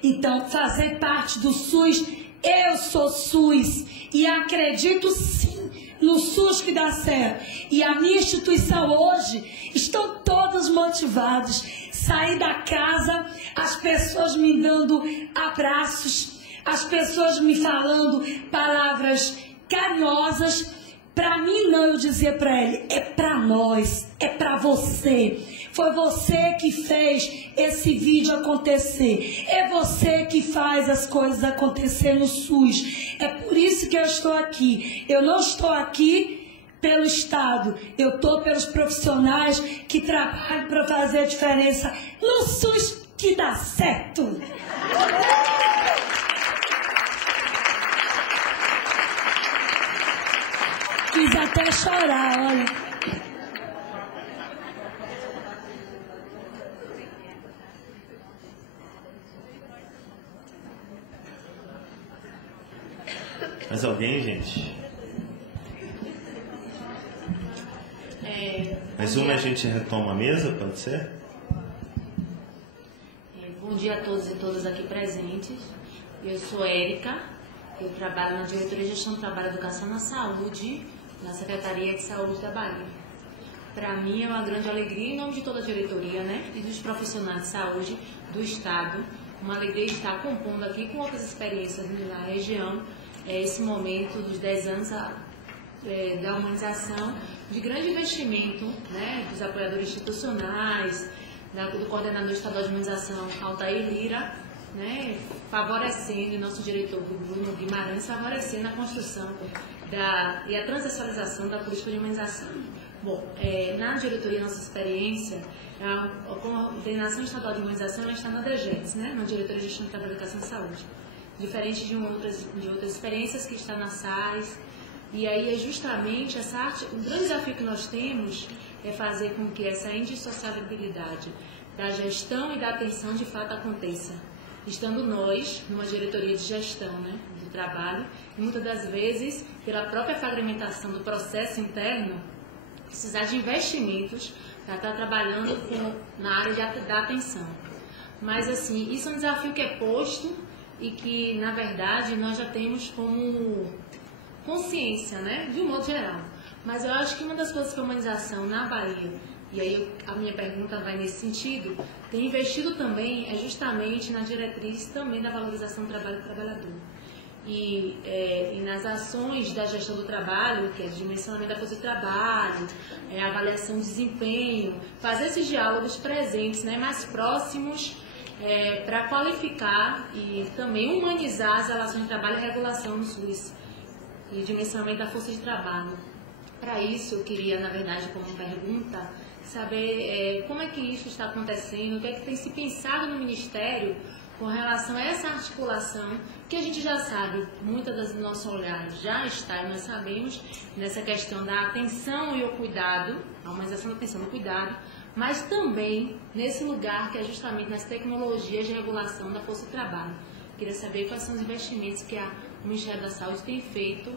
Então, fazer parte do SUS, eu sou SUS e acredito sim no SUS que dá certo. E a minha instituição hoje estão todos motivados. Sair da casa, as pessoas me dando abraços, as pessoas me falando palavras carinhosas. Para mim não, eu dizia para ele, é para nós, é para você. Foi você que fez esse vídeo acontecer. É você que faz as coisas acontecer no SUS. É por isso que eu estou aqui. Eu não estou aqui pelo Estado. Eu estou pelos profissionais que trabalham para fazer a diferença no SUS que dá certo. Quis até chorar, olha. Mais alguém, gente? Mais uma, a gente retoma a mesa, pode ser? Bom dia a todos e todas aqui presentes. Eu sou Érica, eu trabalho na Diretoria de Gestão do Trabalho e Educação na Saúde, na Secretaria de Saúde da Bahia. Para mim é uma grande alegria, em nome de toda a diretoria, né, e dos profissionais de saúde do Estado, uma alegria estar compondo aqui com outras experiências na região, esse momento dos 10 anos da humanização, de grande investimento, né, dos apoiadores institucionais, do coordenador estadual de humanização, Altair Lira, né, favorecendo, nosso diretor Bruno Guimarães, favorecendo a construção e a transversalização da política de humanização. Bom, na diretoria, nossa experiência, a coordenação estadual de humanização, ela está na DGETS, né, na Diretoria de Gestão do Trabalho e Educação e Saúde. Diferente de outras experiências que está na SAIS. E aí é justamente essa arte, o grande desafio que nós temos é fazer com que essa indissociabilidade da gestão e da atenção de fato aconteça. estando nós numa diretoria de gestão, né, do trabalho, e muitas das vezes, pela própria fragmentação do processo interno, precisar de investimentos para estar trabalhando na área da atenção. Mas, assim, isso é um desafio que é posto e que, na verdade, nós já temos como consciência, né, de um modo geral. Mas eu acho que uma das coisas que a humanização na Bahia, e aí a minha pergunta vai nesse sentido, tem investido também é justamente na diretriz também da valorização do trabalho do trabalhador. E nas ações da gestão do trabalho, que é dimensionamento da força de trabalho, avaliação de desempenho, fazer esses diálogos presentes, né, mais próximos, para qualificar e também humanizar as relações de trabalho e regulação no SUS e dimensionamento da força de trabalho. Para isso, eu queria, na verdade, como pergunta, saber como é que isso está acontecendo, o que é que tem se pensado no Ministério com relação a essa articulação, que a gente já sabe, muitas dos nossos olhares já está, e nós sabemos, nessa questão da atenção e o cuidado, a humanização da atenção e o cuidado, mas também nesse lugar que é justamente nas tecnologias de regulação da força de trabalho. Queria saber quais são os investimentos que o Ministério da Saúde tem feito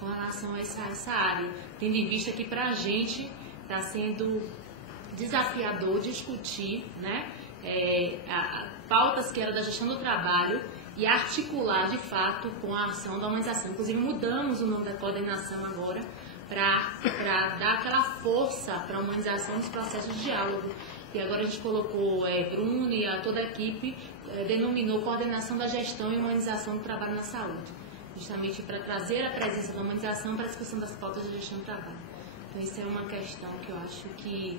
com relação a essa área, tendo em vista que para a gente está sendo desafiador discutir, né, pautas que eram da gestão do trabalho e articular de fato com a ação da humanização. Inclusive mudamos o nome da coordenação agora para dar aquela força para a humanização dos processos de diálogo. E agora a gente colocou Bruno e toda a equipe denominou coordenação da gestão e humanização do trabalho na saúde, justamente para trazer a presença da humanização para a discussão das pautas de gestão do trabalho. Então isso é uma questão que eu acho que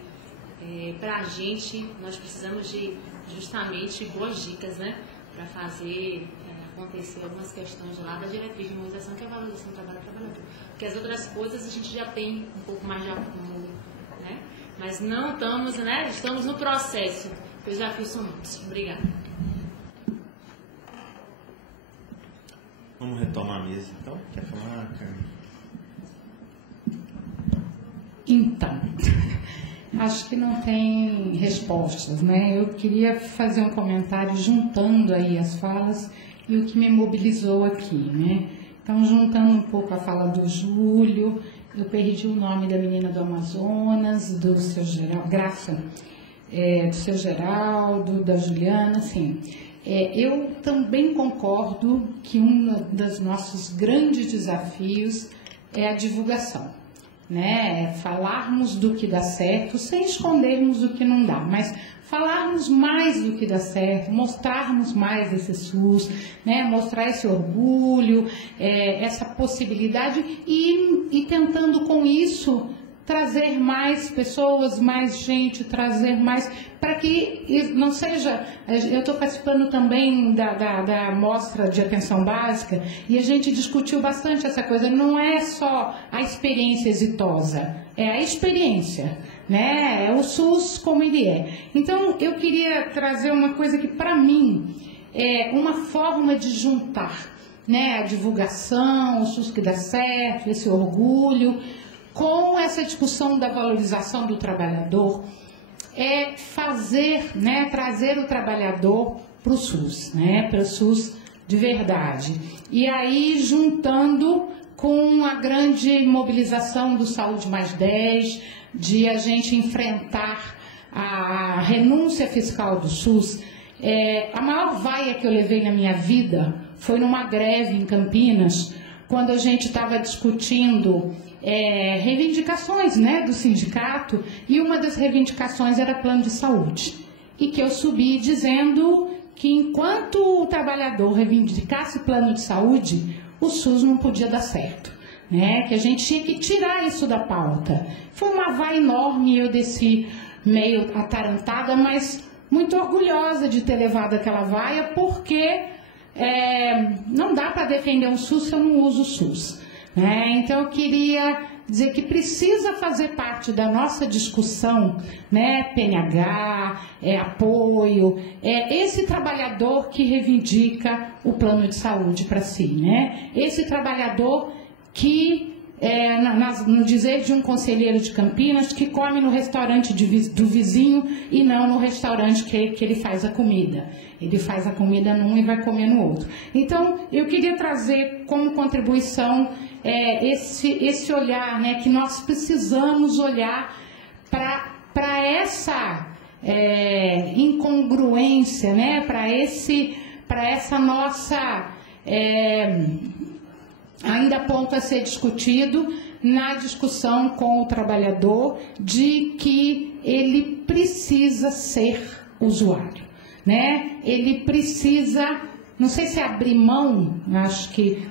para a gente nós precisamos de justamente boas dicas, né, para fazer acontecer algumas questões lá da diretriz de humanização, que é a valorização do trabalho do trabalhador. Porque as outras coisas a gente já tem um pouco mais de acúmulo, né? Mas não estamos, né? Estamos no processo. Os desafios são muitos. Obrigada. Vamos retomar a mesa, então? Quer falar, Carmen? Então, acho que não tem respostas, né? Eu queria fazer um comentário juntando aí as falas e o que me mobilizou aqui, né? Então, juntando um pouco a fala do Júlio, eu perdi o nome da menina do Amazonas, do seu Geraldo, Graça, do seu Geraldo, da Juliana, assim. Eu também concordo que um dos nossos grandes desafios é a divulgação, né? Falarmos do que dá certo, sem escondermos o que não dá, mas falarmos mais do que dá certo, mostrarmos mais esse SUS, né? Mostrar esse orgulho, essa possibilidade e tentando com isso trazer mais pessoas, mais gente, trazer mais, para que não seja... Eu estou participando também da mostra de atenção básica e a gente discutiu bastante essa coisa, não é só a experiência exitosa, é a experiência, né? É o SUS como ele é. Então, eu queria trazer uma coisa que, para mim, é uma forma de juntar, né? A divulgação, o SUS que dá certo, esse orgulho, com essa discussão da valorização do trabalhador, é fazer, né, trazer o trabalhador para o SUS, né, para o SUS de verdade. E aí, juntando com a grande mobilização do Saúde Mais 10, de a gente enfrentar a renúncia fiscal do SUS. A maior vaia que eu levei na minha vida foi numa greve em Campinas, quando a gente estava discutindo reivindicações, né, do sindicato, e uma das reivindicações era plano de saúde. E que eu subi dizendo que enquanto o trabalhador reivindicasse plano de saúde, o SUS não podia dar certo, né, que a gente tinha que tirar isso da pauta. Foi uma vaia enorme, eu desci meio atarantada, mas muito orgulhosa de ter levado aquela vaia, porque não dá para defender um SUS se eu não uso o SUS. Então eu queria dizer que precisa fazer parte da nossa discussão, né, PNH, apoio, esse trabalhador que reivindica o plano de saúde para si, né? Esse trabalhador que no dizer de um conselheiro de Campinas, que come no restaurante do vizinho e não no restaurante que ele faz a comida. Ele faz a comida num e vai comer no outro. Então, eu queria trazer como contribuição esse olhar, né, que nós precisamos olhar para essa incongruência, né, para essa nossa... ainda ponto a ser discutido na discussão com o trabalhador de que ele precisa ser usuário, né? Ele precisa, não sei se abrir mão,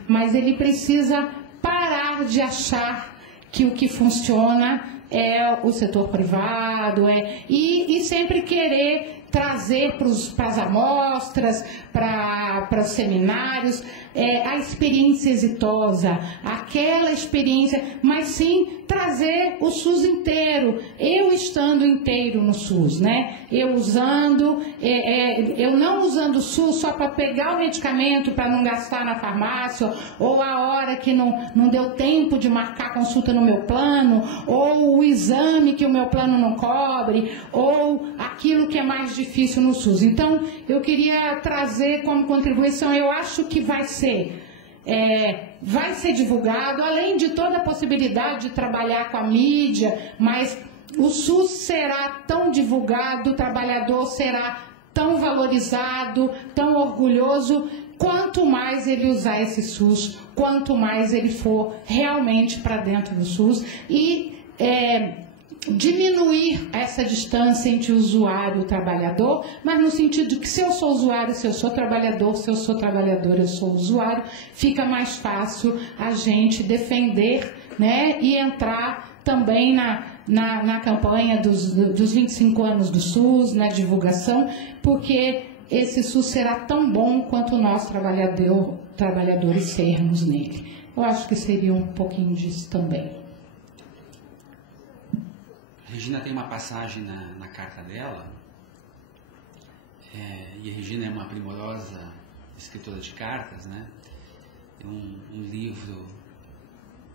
mas ele precisa parar de achar que o que funciona é o setor privado, e sempre querer trazer para as amostras, para os seminários, a experiência exitosa, aquela experiência, mas sim trazer o SUS inteiro, eu estando inteiro no SUS, né? Eu não usando o SUS só para pegar o medicamento para não gastar na farmácia, ou a hora que não deu tempo de marcar consulta no meu plano, ou o exame que o meu plano não cobre, ou aquilo que é mais difícil no SUS. Então, eu queria trazer como contribuição, eu acho que vai ser divulgado, além de toda a possibilidade de trabalhar com a mídia, mas o SUS será tão divulgado, o trabalhador será tão valorizado, tão orgulhoso, quanto mais ele usar esse SUS, quanto mais ele for realmente para dentro do SUS e diminuir essa distância entre o usuário e o trabalhador, mas no sentido de que se eu sou usuário, se eu sou trabalhador, se eu sou trabalhador, eu sou usuário, fica mais fácil a gente defender, né, e entrar também na campanha dos 25 anos do SUS, na divulgação, porque esse SUS será tão bom quanto nós trabalhadores sermos nele. Eu acho que seria um pouquinho disso também. Regina tem uma passagem na carta dela, e a Regina é uma primorosa escritora de cartas, né? Tem um livro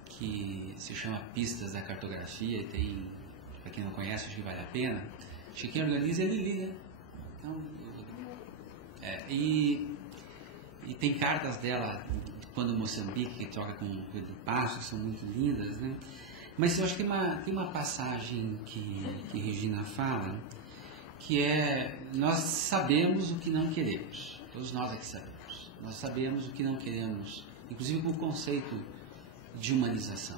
que se chama Pistas da Cartografia, e tem, para quem não conhece, acho que vale a pena. Acho que quem organiza ele liga. Então, e tem cartas dela quando Moçambique, que troca com o Pedro Passos, que são muito lindas, né? Mas eu acho que tem uma passagem que Regina fala, que nós sabemos o que não queremos, todos nós aqui sabemos, nós sabemos o que não queremos, inclusive com o conceito de humanização.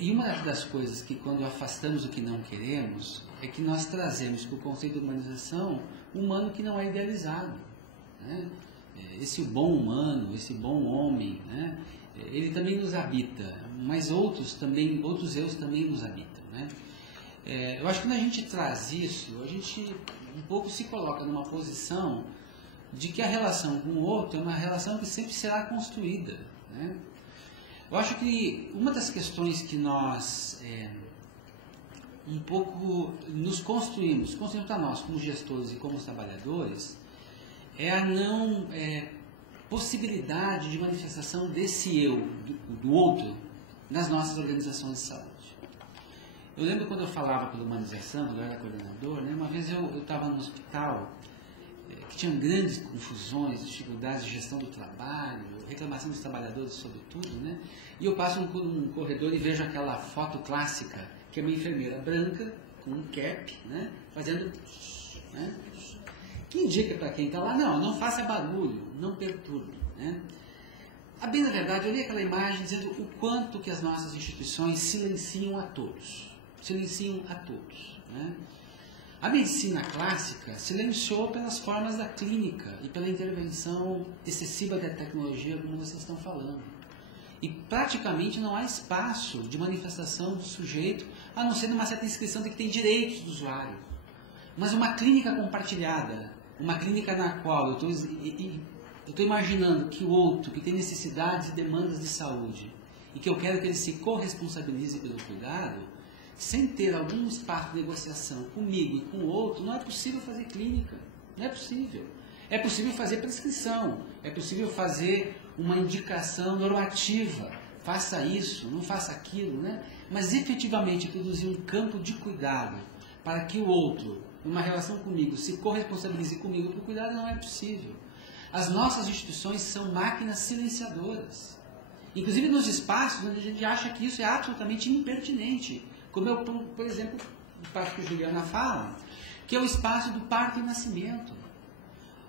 E uma das coisas que quando afastamos o que não queremos, é que nós trazemos com o conceito de humanização um humano que não é idealizado, né? Esse bom humano, esse bom homem, né? Ele também nos habita, mas outros eus também nos habitam, né? Eu acho que quando a gente traz isso, a gente um pouco se coloca numa posição de que a relação com o outro é uma relação que sempre será construída, né? Eu acho que uma das questões que nós um pouco nos construímos para nós como gestores e como trabalhadores, é a não possibilidade de manifestação desse eu, do outro, nas nossas organizações de saúde. Eu lembro quando eu falava pela humanização, quando eu era coordenador, né, uma vez eu estava no hospital que tinha grandes confusões, dificuldades de gestão do trabalho, reclamação dos trabalhadores sobre tudo, né, e eu passo num corredor e vejo aquela foto clássica, que é uma enfermeira branca, com um cap, né, fazendo... né, que indica para quem está lá, não faça barulho, não perturbe, né? A bem da verdade, eu li aquela imagem dizendo o quanto que as nossas instituições silenciam a todos, né? A medicina clássica silenciou pelas formas da clínica e pela intervenção excessiva da tecnologia, como vocês estão falando. E praticamente não há espaço de manifestação do sujeito, a não ser numa certa inscrição de que tem direitos do usuário. Mas uma clínica compartilhada, uma clínica na qual eu estou imaginando que o outro, que tem necessidades e demandas de saúde, e que eu quero que ele se corresponsabilize pelo cuidado, sem ter algum espaço de negociação comigo e com o outro, não é possível fazer clínica. Não é possível. É possível fazer prescrição, é possível fazer uma indicação normativa faça isso, não faça aquilo, né? Mas efetivamente produzir um campo de cuidado para que o outro, numa relação comigo, se corresponsabilize comigo por cuidado, não é possível. As nossas instituições são máquinas silenciadoras. Inclusive nos espaços onde a gente acha que isso é absolutamente impertinente. Como eu, por exemplo, o espaço que a Juliana fala, que é o espaço do parto e nascimento.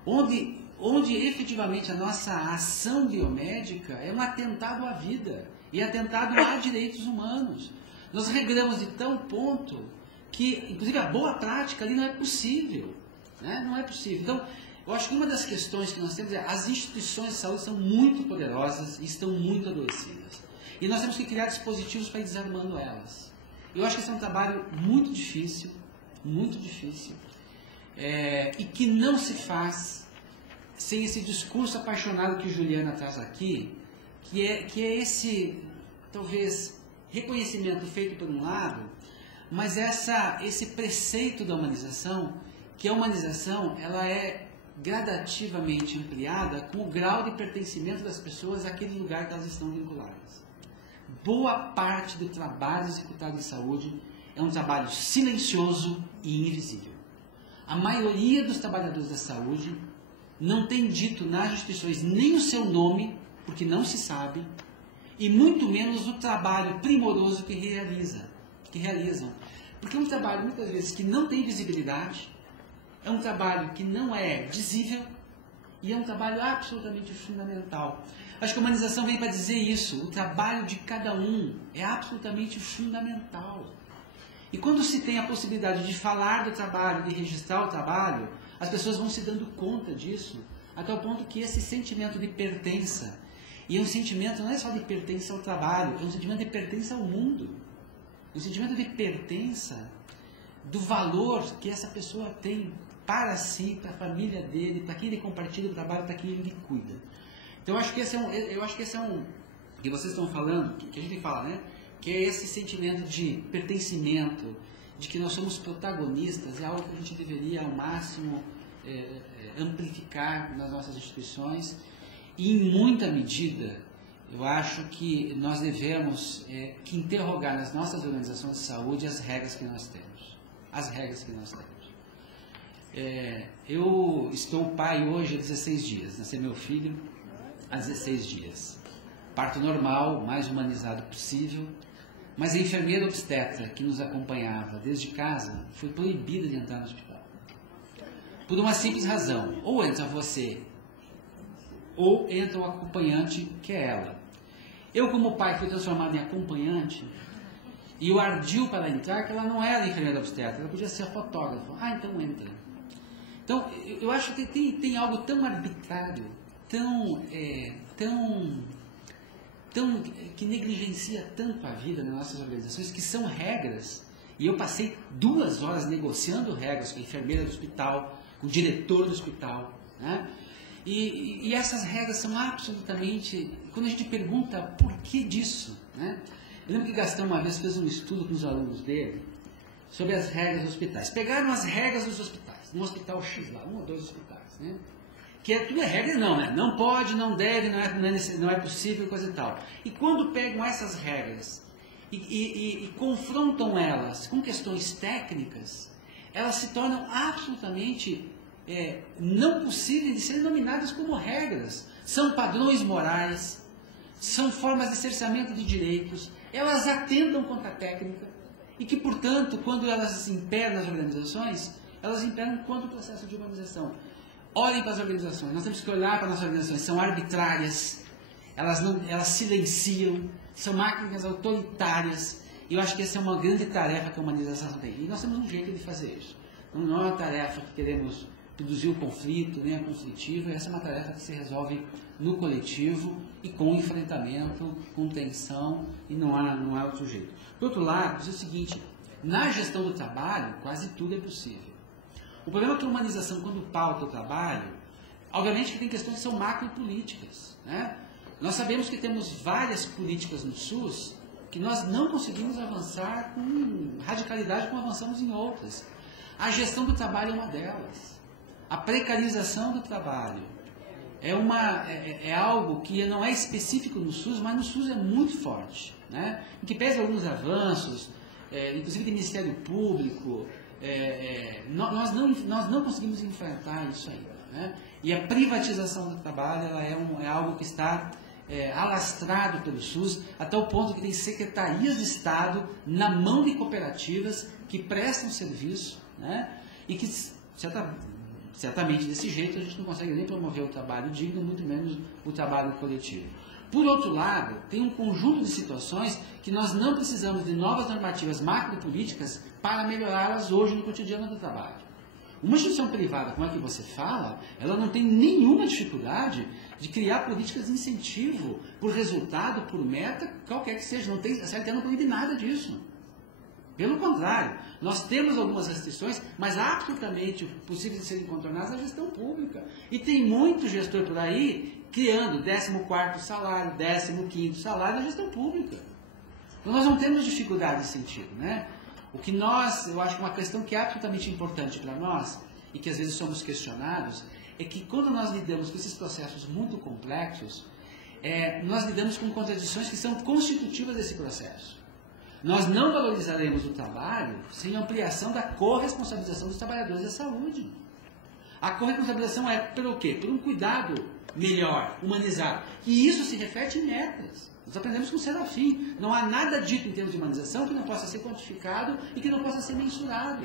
Onde efetivamente a nossa ação biomédica é um atentado à vida e atentado a direitos humanos. Nós regramos de tal ponto que, inclusive, a boa prática ali não é possível. Né? Não é possível. Então, eu acho que uma das questões que nós temos é as instituições de saúde são muito poderosas e estão muito adoecidas. E nós temos que criar dispositivos para ir desarmando elas. Eu acho que esse é um trabalho muito difícil, e que não se faz sem esse discurso apaixonado que Juliana traz aqui, que é esse, talvez, reconhecimento feito por um lado, mas esse preceito da humanização, que a humanização ela é gradativamente ampliada com o grau de pertencimento das pessoas àquele lugar que elas estão vinculadas. Boa parte do trabalho executado em saúde é um trabalho silencioso e invisível. A maioria dos trabalhadores da saúde não tem dito nas instituições nem o seu nome, porque não se sabe, e muito menos o trabalho primoroso que realizam. Porque é um trabalho, muitas vezes, que não tem visibilidade, é um trabalho que não é visível e é um trabalho absolutamente fundamental. Acho que a humanização vem para dizer isso. O trabalho de cada um é absolutamente fundamental. E quando se tem a possibilidade de falar do trabalho, de registrar o trabalho, as pessoas vão se dando conta disso, até o ponto que esse sentimento de pertença, e é um sentimento não é só de pertença ao trabalho, é um sentimento de pertença ao mundo. É um sentimento de pertença do valor que essa pessoa tem para si, para a família dele, para quem ele compartilha o trabalho, para quem ele cuida. Então eu acho que esse é um que vocês estão falando, que a gente fala, né? Que é esse sentimento de pertencimento, de que nós somos protagonistas, é algo que a gente deveria ao máximo amplificar nas nossas instituições, e em muita medida eu acho que nós devemos que interrogar nas nossas organizações de saúde as regras que nós temos. As regras que nós temos. Eu estou pai hoje há 16 dias, nasceu meu filho há 16 dias. Parto normal, o mais humanizado possível, mas a enfermeira obstetra que nos acompanhava desde casa foi proibida de entrar no hospital. Por uma simples razão, ou entra você, ou entra o acompanhante, que é ela. Eu, como pai, fui transformado em acompanhante, e o ardil para entrar, que ela não era enfermeira obstetra, ela podia ser fotógrafa. Então entra. Então, eu acho que tem algo tão arbitrário, que negligencia tanto a vida nas nossas organizações, que são regras. E eu passei 2 horas negociando regras com a enfermeira do hospital, com o diretor do hospital, né? E essas regras são absolutamente... Quando a gente pergunta por que disso, né? Eu lembro que Gastão uma vez fez um estudo com os alunos dele sobre as regras dos hospitais. Pegaram as regras dos hospitais, no hospital X lá, 1 ou 2 hospitais, né? Que tudo é regra, não, né? Não pode, não deve, não é possível, coisa e tal. E quando pegam essas regras e confrontam elas com questões técnicas, elas se tornam absolutamente não possíveis de serem nominadas como regras. São padrões morais, são formas de cerceamento de direitos, elas atentam contra a técnica e que, portanto, quando elas imperam as organizações, elas imperam contra o processo de humanização. Olhem para as organizações, nós temos que olhar para as nossas organizações, são arbitrárias, elas silenciam, são máquinas autoritárias, e eu acho que essa é uma grande tarefa que a humanização tem. E nós temos um jeito de fazer isso. Não é uma tarefa que queremos produzir o conflito, nem a conflitiva, essa é uma tarefa que se resolve no coletivo e com enfrentamento, com tensão, e não há outro jeito. Por outro lado, diz o seguinte, na gestão do trabalho, quase tudo é possível. O problema é que a humanização, quando pauta o trabalho, obviamente que tem questões que são macropolíticas, né? Nós sabemos que temos várias políticas no SUS que nós não conseguimos avançar com radicalidade como avançamos em outras. A gestão do trabalho é uma delas. A precarização do trabalho é algo que não é específico no SUS, mas no SUS é muito forte, né? Em que pese alguns avanços, inclusive do Ministério Público, nós não conseguimos enfrentar isso ainda, né? E a privatização do trabalho ela é algo que está alastrado pelo SUS, até o ponto que tem secretarias de Estado na mão de que prestam serviço, né? E que certamente desse jeito a gente não consegue nem promover o trabalho digno, muito menos o trabalho coletivo. Por outro lado, tem um conjunto de situações que nós não precisamos de novas normativas macropolíticas para melhorá-las hoje no cotidiano do trabalho. Uma instituição privada, como é que você fala, ela não tem nenhuma dificuldade de criar políticas de incentivo por resultado, por meta, qualquer que seja. Não tem, a CLT não proíbe nada disso. Pelo contrário, nós temos algumas restrições, mas absolutamente possíveis de serem contornadas na gestão pública. E tem muito gestor por aí criando 14º salário, 15º salário na gestão pública. Então nós não temos dificuldade nesse sentido, né? O que eu acho que uma questão que é absolutamente importante para nós, e que às vezes somos questionados, é que quando nós lidamos com esses processos muito complexos, nós lidamos com contradições que são constitutivas desse processo. Nós não valorizaremos o trabalho sem ampliação da corresponsabilização dos trabalhadores da saúde. A corresponsabilização é pelo quê? Por um cuidado melhor, humanizado. E isso se reflete em metas. Nós aprendemos com o Serafim. Não há nada dito em termos de humanização que não possa ser quantificado e que não possa ser mensurado.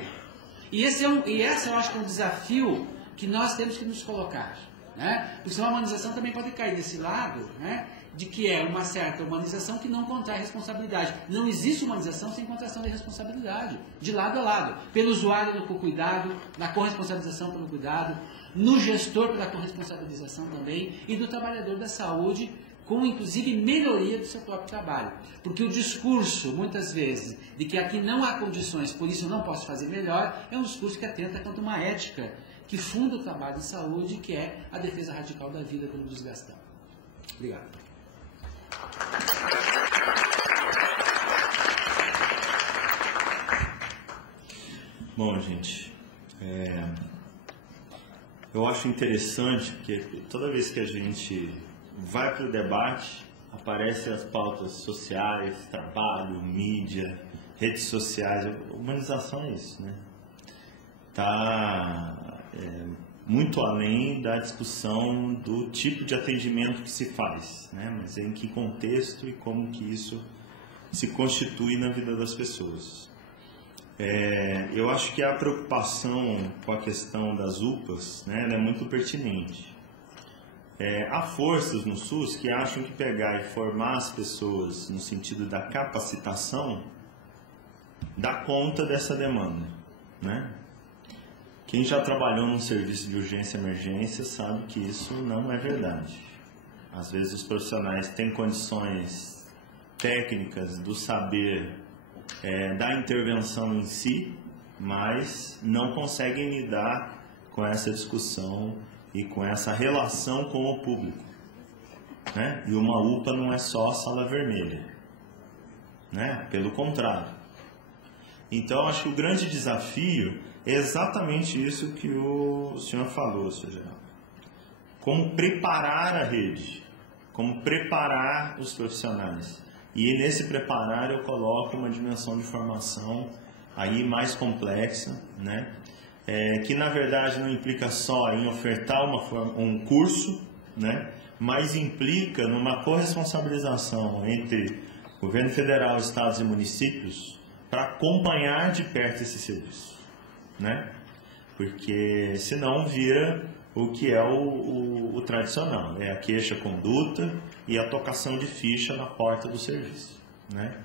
E esse eu acho que é um desafio que nós temos que nos colocar, né? Porque senão a humanização também pode cair desse lado, né? De que é uma certa humanização que não contrai responsabilidade. Não existe humanização sem contração de responsabilidade, de lado a lado. Pelo usuário no cuidado, na corresponsabilização pelo cuidado, no gestor pela corresponsabilização também, e do trabalhador da saúde, com inclusive melhoria do seu próprio trabalho. Porque o discurso, muitas vezes, de que aqui não há condições, por isso eu não posso fazer melhor, é um discurso que atenta contra uma ética que funda o trabalho de saúde, que é a defesa radical da vida pelo desgastão. Obrigado. Bom, gente, eu acho interessante que toda vez que a gente vai para o debate, aparecem as pautas sociais, trabalho, mídia, redes sociais. Humanização é isso, né? Muito além da discussão do tipo de atendimento que se faz, né? Mas em que contexto e como que isso se constitui na vida das pessoas. Eu acho que a preocupação com a questão das UPAs, né, ela é muito pertinente. Há forças no SUS que acham que pegar e formar as pessoas no sentido da capacitação dá conta dessa demanda, né? Quem já trabalhou num serviço de urgência e emergência sabe que isso não é verdade. Às vezes os profissionais têm condições técnicas do saber da intervenção em si, mas não conseguem lidar com essa discussão e com essa relação com o público, né? E uma UPA não é só sala vermelha, né? Pelo contrário. Então, acho que o grande desafio é exatamente isso que o senhor falou, senhor Geraldo. Como preparar a rede, como preparar os profissionais. E nesse preparar eu coloco uma dimensão de formação aí mais complexa, né? Que na verdade não implica só em ofertar um curso, né? Mas implica numa corresponsabilização entre governo federal, estados e municípios para acompanhar de perto esse serviço, né? Porque senão vira o que é o tradicional, é a queixa-conduta e a tocação de ficha na porta do serviço, né?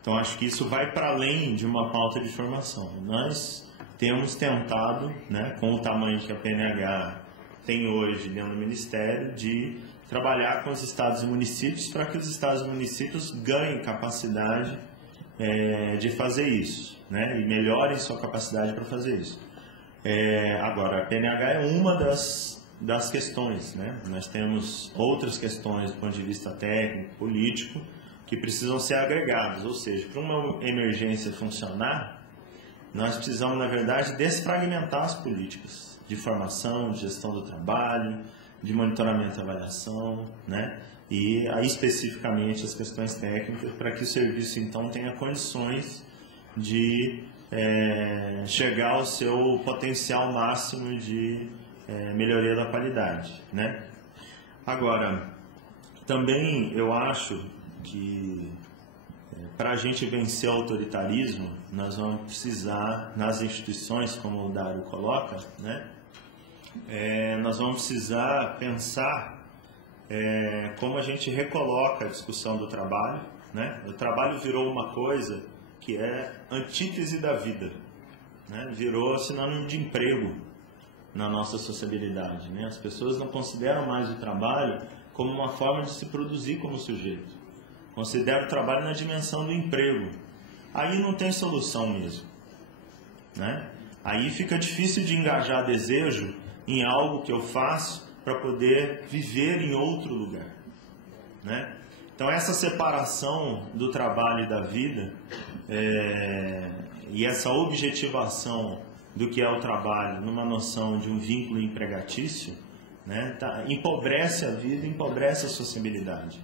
Então acho que isso vai para além de uma pauta de formação. Nós temos tentado, né, com o tamanho que a PNH tem hoje dentro do Ministério, de trabalhar com os estados e municípios para que os estados e municípios ganhem capacidade de fazer isso, né, e melhorem sua capacidade para fazer isso. Agora, a PNH é uma das questões, né? Nós temos outras questões do ponto de vista técnico, político, que precisam ser agregadas, ou seja, para uma emergência funcionar, nós precisamos, na verdade, desfragmentar as políticas de formação, de gestão do trabalho, de monitoramento e avaliação, né? E aí especificamente as questões técnicas para que o serviço então tenha condições de chegar ao seu potencial máximo de melhoria da qualidade, né? Agora, também eu acho que para a gente vencer o autoritarismo, nós vamos precisar, nas instituições, como o Dário coloca, né? Nós vamos precisar pensar como a gente recoloca a discussão do trabalho, né? O trabalho virou uma coisa que é antítese da vida, né? Virou sinônimo de emprego na nossa sociabilidade, né? As pessoas não consideram mais o trabalho como uma forma de se produzir como sujeito. Consideram o trabalho na dimensão do emprego. Aí não tem solução mesmo, né? Aí fica difícil de engajar desejo em algo que eu faço para poder viver em outro lugar, né? Então essa separação do trabalho e da vida e essa objetivação do que é o trabalho numa noção de um vínculo empregatício, né, empobrece a vida, empobrece a sociabilidade.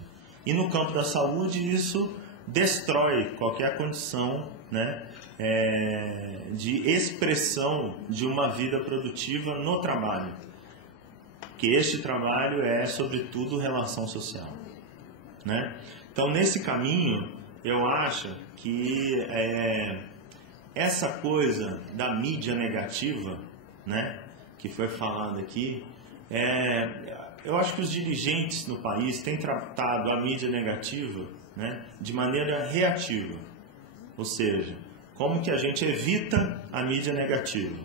E no campo da saúde isso destrói qualquer condição, né, de expressão de uma vida produtiva no trabalho. Que este trabalho é, sobretudo, relação social, né? Então, nesse caminho, eu acho que essa coisa da mídia negativa, né, que foi falado aqui, eu acho que os dirigentes no país têm tratado a mídia negativa, né, de maneira reativa. Ou seja, como que a gente evita a mídia negativa,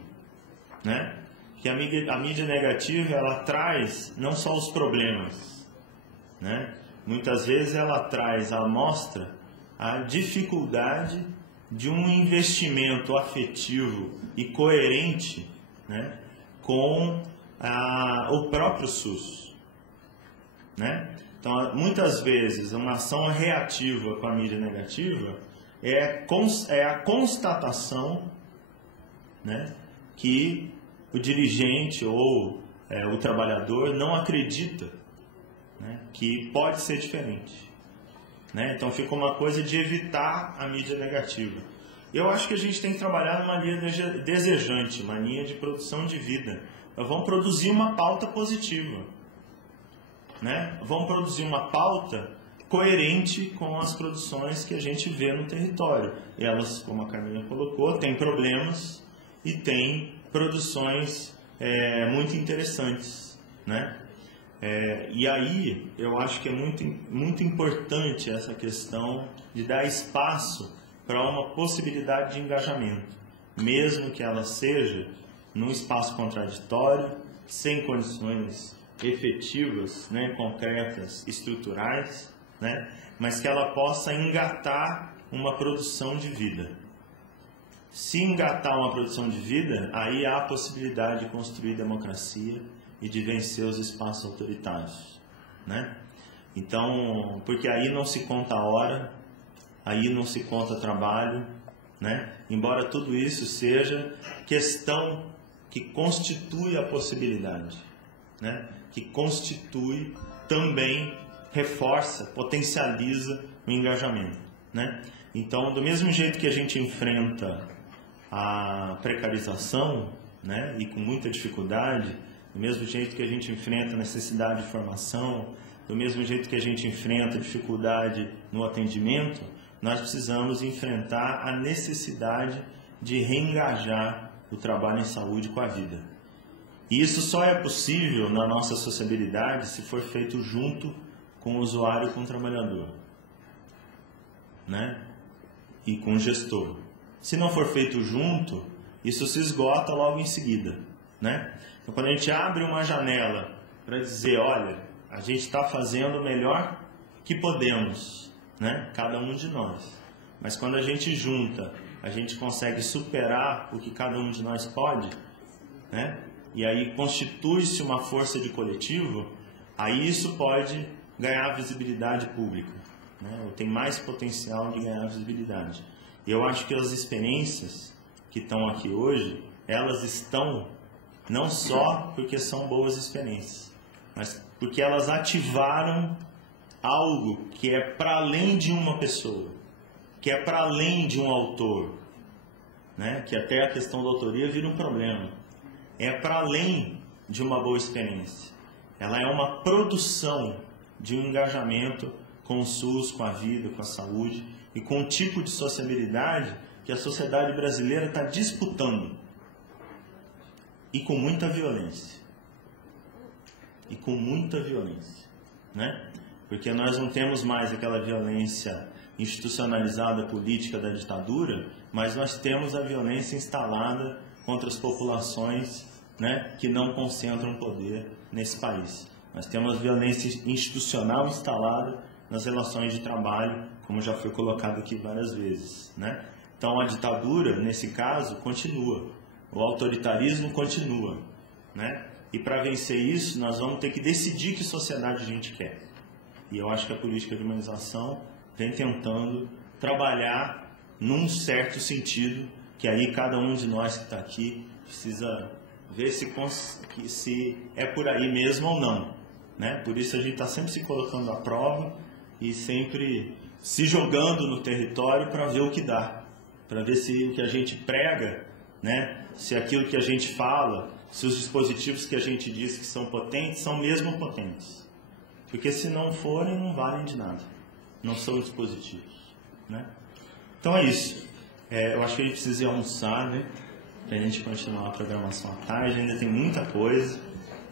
né? Que a mídia negativa, ela traz não só os problemas, né? Muitas vezes ela traz à mostra a dificuldade de um investimento afetivo e coerente, né, com o próprio SUS, né? Então, muitas vezes, uma ação reativa com a mídia negativa é a constatação, né, que o dirigente ou o trabalhador não acredita, né, que pode ser diferente, né? Então fica uma coisa de evitar a mídia negativa. Eu acho que a gente tem que trabalhar numa linha desejante, uma linha de produção de vida. Nós vamos produzir uma pauta positiva, né? Vamos produzir uma pauta coerente com as produções que a gente vê no território. Elas, como a Carminha colocou, têm problemas e têm produções muito interessantes, né? E aí eu acho que é muito importante essa questão de dar espaço para uma possibilidade de engajamento, mesmo que ela seja num espaço contraditório, sem condições efetivas, né, concretas, estruturais, né, mas que ela possa engatar uma produção de vida. Se engatar uma produção de vida, aí há a possibilidade de construir democracia e de vencer os espaços autoritários, né? Então, porque aí não se conta a hora, aí não se conta trabalho, né? Embora tudo isso seja questão que constitui a possibilidade, né? Que constitui também, reforça, potencializa o engajamento, né? Então, do mesmo jeito que a gente enfrenta a precarização, né, e com muita dificuldade, do mesmo jeito que a gente enfrenta a necessidade de formação, do mesmo jeito que a gente enfrenta a dificuldade no atendimento, nós precisamos enfrentar a necessidade de reengajar o trabalho em saúde com a vida. E isso só é possível na nossa sociabilidade se for feito junto com o usuário e com o trabalhador, né, e com o gestor. Se não for feito junto, isso se esgota logo em seguida, né? Então, quando a gente abre uma janela para dizer, olha, a gente está fazendo o melhor que podemos, né? Cada um de nós. Mas quando a gente junta, a gente consegue superar o que cada um de nós pode, né? E aí constitui-se uma força de coletivo, aí isso pode ganhar visibilidade pública, né? Ou tem mais potencial de ganhar visibilidade. E eu acho que as experiências que estão aqui hoje, elas estão não só porque são boas experiências, mas porque elas ativaram algo que é para além de uma pessoa, que é para além de um autor, né? Que até a questão da autoria vira um problema. É para além de uma boa experiência. Ela é uma produção de um engajamento com o SUS, com a vida, com a saúde e com o tipo de sociabilidade que a sociedade brasileira está disputando. E com muita violência. E com muita violência, né? Porque nós não temos mais aquela violência institucionalizada política da ditadura, mas nós temos a violência instalada contra as populações, né, que não concentram poder nesse país. Nós temos a violência institucional instalada nas relações de trabalho, como já foi colocado aqui várias vezes, né? Então a ditadura, nesse caso, continua. O autoritarismo continua, né? E para vencer isso, nós vamos ter que decidir que sociedade a gente quer. E eu acho que a política de humanização vem tentando trabalhar num certo sentido, que aí cada um de nós que está aqui precisa ver se é por aí mesmo ou não, né? Por isso a gente está sempre se colocando à prova e sempre se jogando no território para ver o que dá, para ver se o que a gente prega, né? Se aquilo que a gente fala, se os dispositivos que a gente diz que são potentes, são mesmo potentes. Porque se não forem, não valem de nada. Não são dispositivos, né? Então é isso. Eu acho que a gente precisa ir almoçar, né? Para a gente continuar a programação à tarde. Ainda tem muita coisa.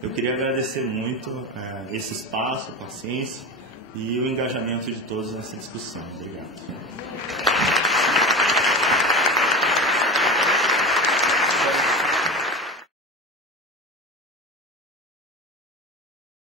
Eu queria agradecer muito esse espaço, a paciência e o engajamento de todos nessa discussão. Obrigado.